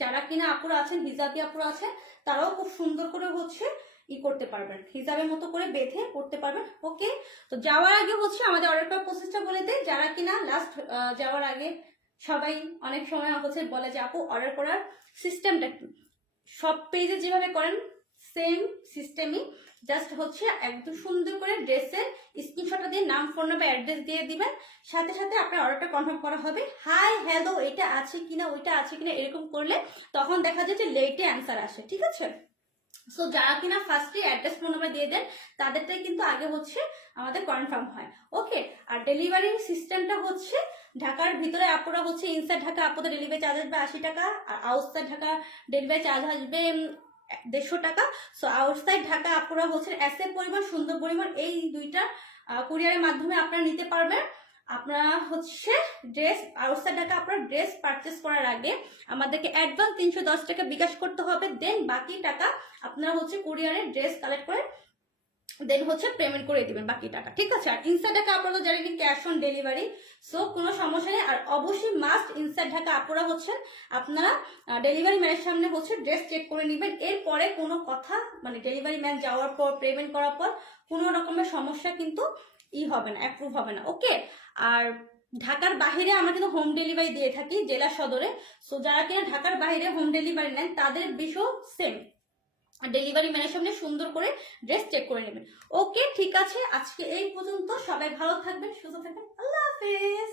যারা কিনা আপুরা আছেন, হিজাবি আপুরা আছেন, তারাও খুব সুন্দর করে হচ্ছে করতে পারবেন, হিসাবের মতো করে বেঁধে করতে পারবেন। ওকে, তো যাওয়ার আগে হচ্ছে আমাদের অর্ডার করার প্রসেসটা বলে দেয়, যারা কিনা লাস্ট যাওয়ার আগে সবাই অনেক সময় হচ্ছে বলে যে আপু অর্ডার করার সিস্টেমটা কি। সব পেজে যেভাবে করেন সেম সিস্টেমই, জাস্ট হচ্ছে একদম সুন্দর করে ড্রেসের স্ক্রিনশটটা দিয়ে নাম, ফোন নাম্বার, অ্যাড্রেস দিয়ে দিবেন, সাথে সাথে আপনার অর্ডারটা কনফার্ম করা হবে। হাই হ্যালো এটা আছে কিনা, ওইটা আছে কিনা, এরকম করলে তখন দেখা যায় যে লেটে অ্যান্সার আসে, ঠিক আছে। সো যারা কিনা ফার্স্টে অ্যাড্রেস, ফোন নাম্বার দিয়ে দেন তাদেরটাই কিন্তু আগে হচ্ছে আমাদের কনফার্ম হয়। ওকে, আর ডেলিভারি সিস্টেমটা হচ্ছে ঢাকার ভিতরে আপুরা হচ্ছে ইনসাইড ঢাকা আপুদের ডেলিভারি চার্জ আসবে 80 টাকা, আর আউটসাইড ঢাকা ডেলিভারি চার্জ আসবে 150 টাকা। সো আউটসাইড ঢাকা আপুরা হচ্ছে এসে পরিমাণ, সুন্দর পরিমাণ, এই দুইটা কুরিয়ারের মাধ্যমে আপনারা নিতে পারবেন। আপনারা হচ্ছে ড্রেস আউটসাইড ঢাকা আপনারা ড্রেস পারচেস করার আগে আমাদেরকে অ্যাডভান্স 310 টাকা বিকাশ করতে হবে, দেন বাকি টাকা আপনারা হচ্ছে কুরিয়ারে ড্রেস কালেক্ট করে দেন হচ্ছে পেমেন্ট করে দিবেন বাকি টাকা, ঠিক আছে। আর ইনসাইড ঢাকা আপনারা তো জানেন ক্যাশ অন ডেলিভারি, সো কোনো সমস্যা নেই। আর অবশ্যই মাস্ট ইনসাইড ঢাকা আপনারা হচ্ছেন আপনারা ডেলিভারি ম্যানের সামনে হচ্ছে ড্রেস চেক করে নেবেন। এরপরে কোনো কথা মানে ডেলিভারি ম্যান যাওয়ার পর পেমেন্ট করার পর কোনো রকমের সমস্যা কিন্তু হবে না, অ্যাপ্রুভ হবে না। ওকে, আর ঢাকার বাইরে আমরা কিন্তু হোম ডেলিভারি দিয়ে থাকি জেলা সদরে। সো যারা কিনা ঢাকার বাইরে হোম ডেলিভারি নেন তাদের বিষয় সেম, ডেলিভারি ম্যানের সামনে সুন্দর করে ড্রেস চেক করে নেবেন। ওকে, ঠিক আছে, আজকে এই পর্যন্ত। সবাই ভালো থাকবেন, সুস্থ থাকবেন, আল্লাহ হাফেজ।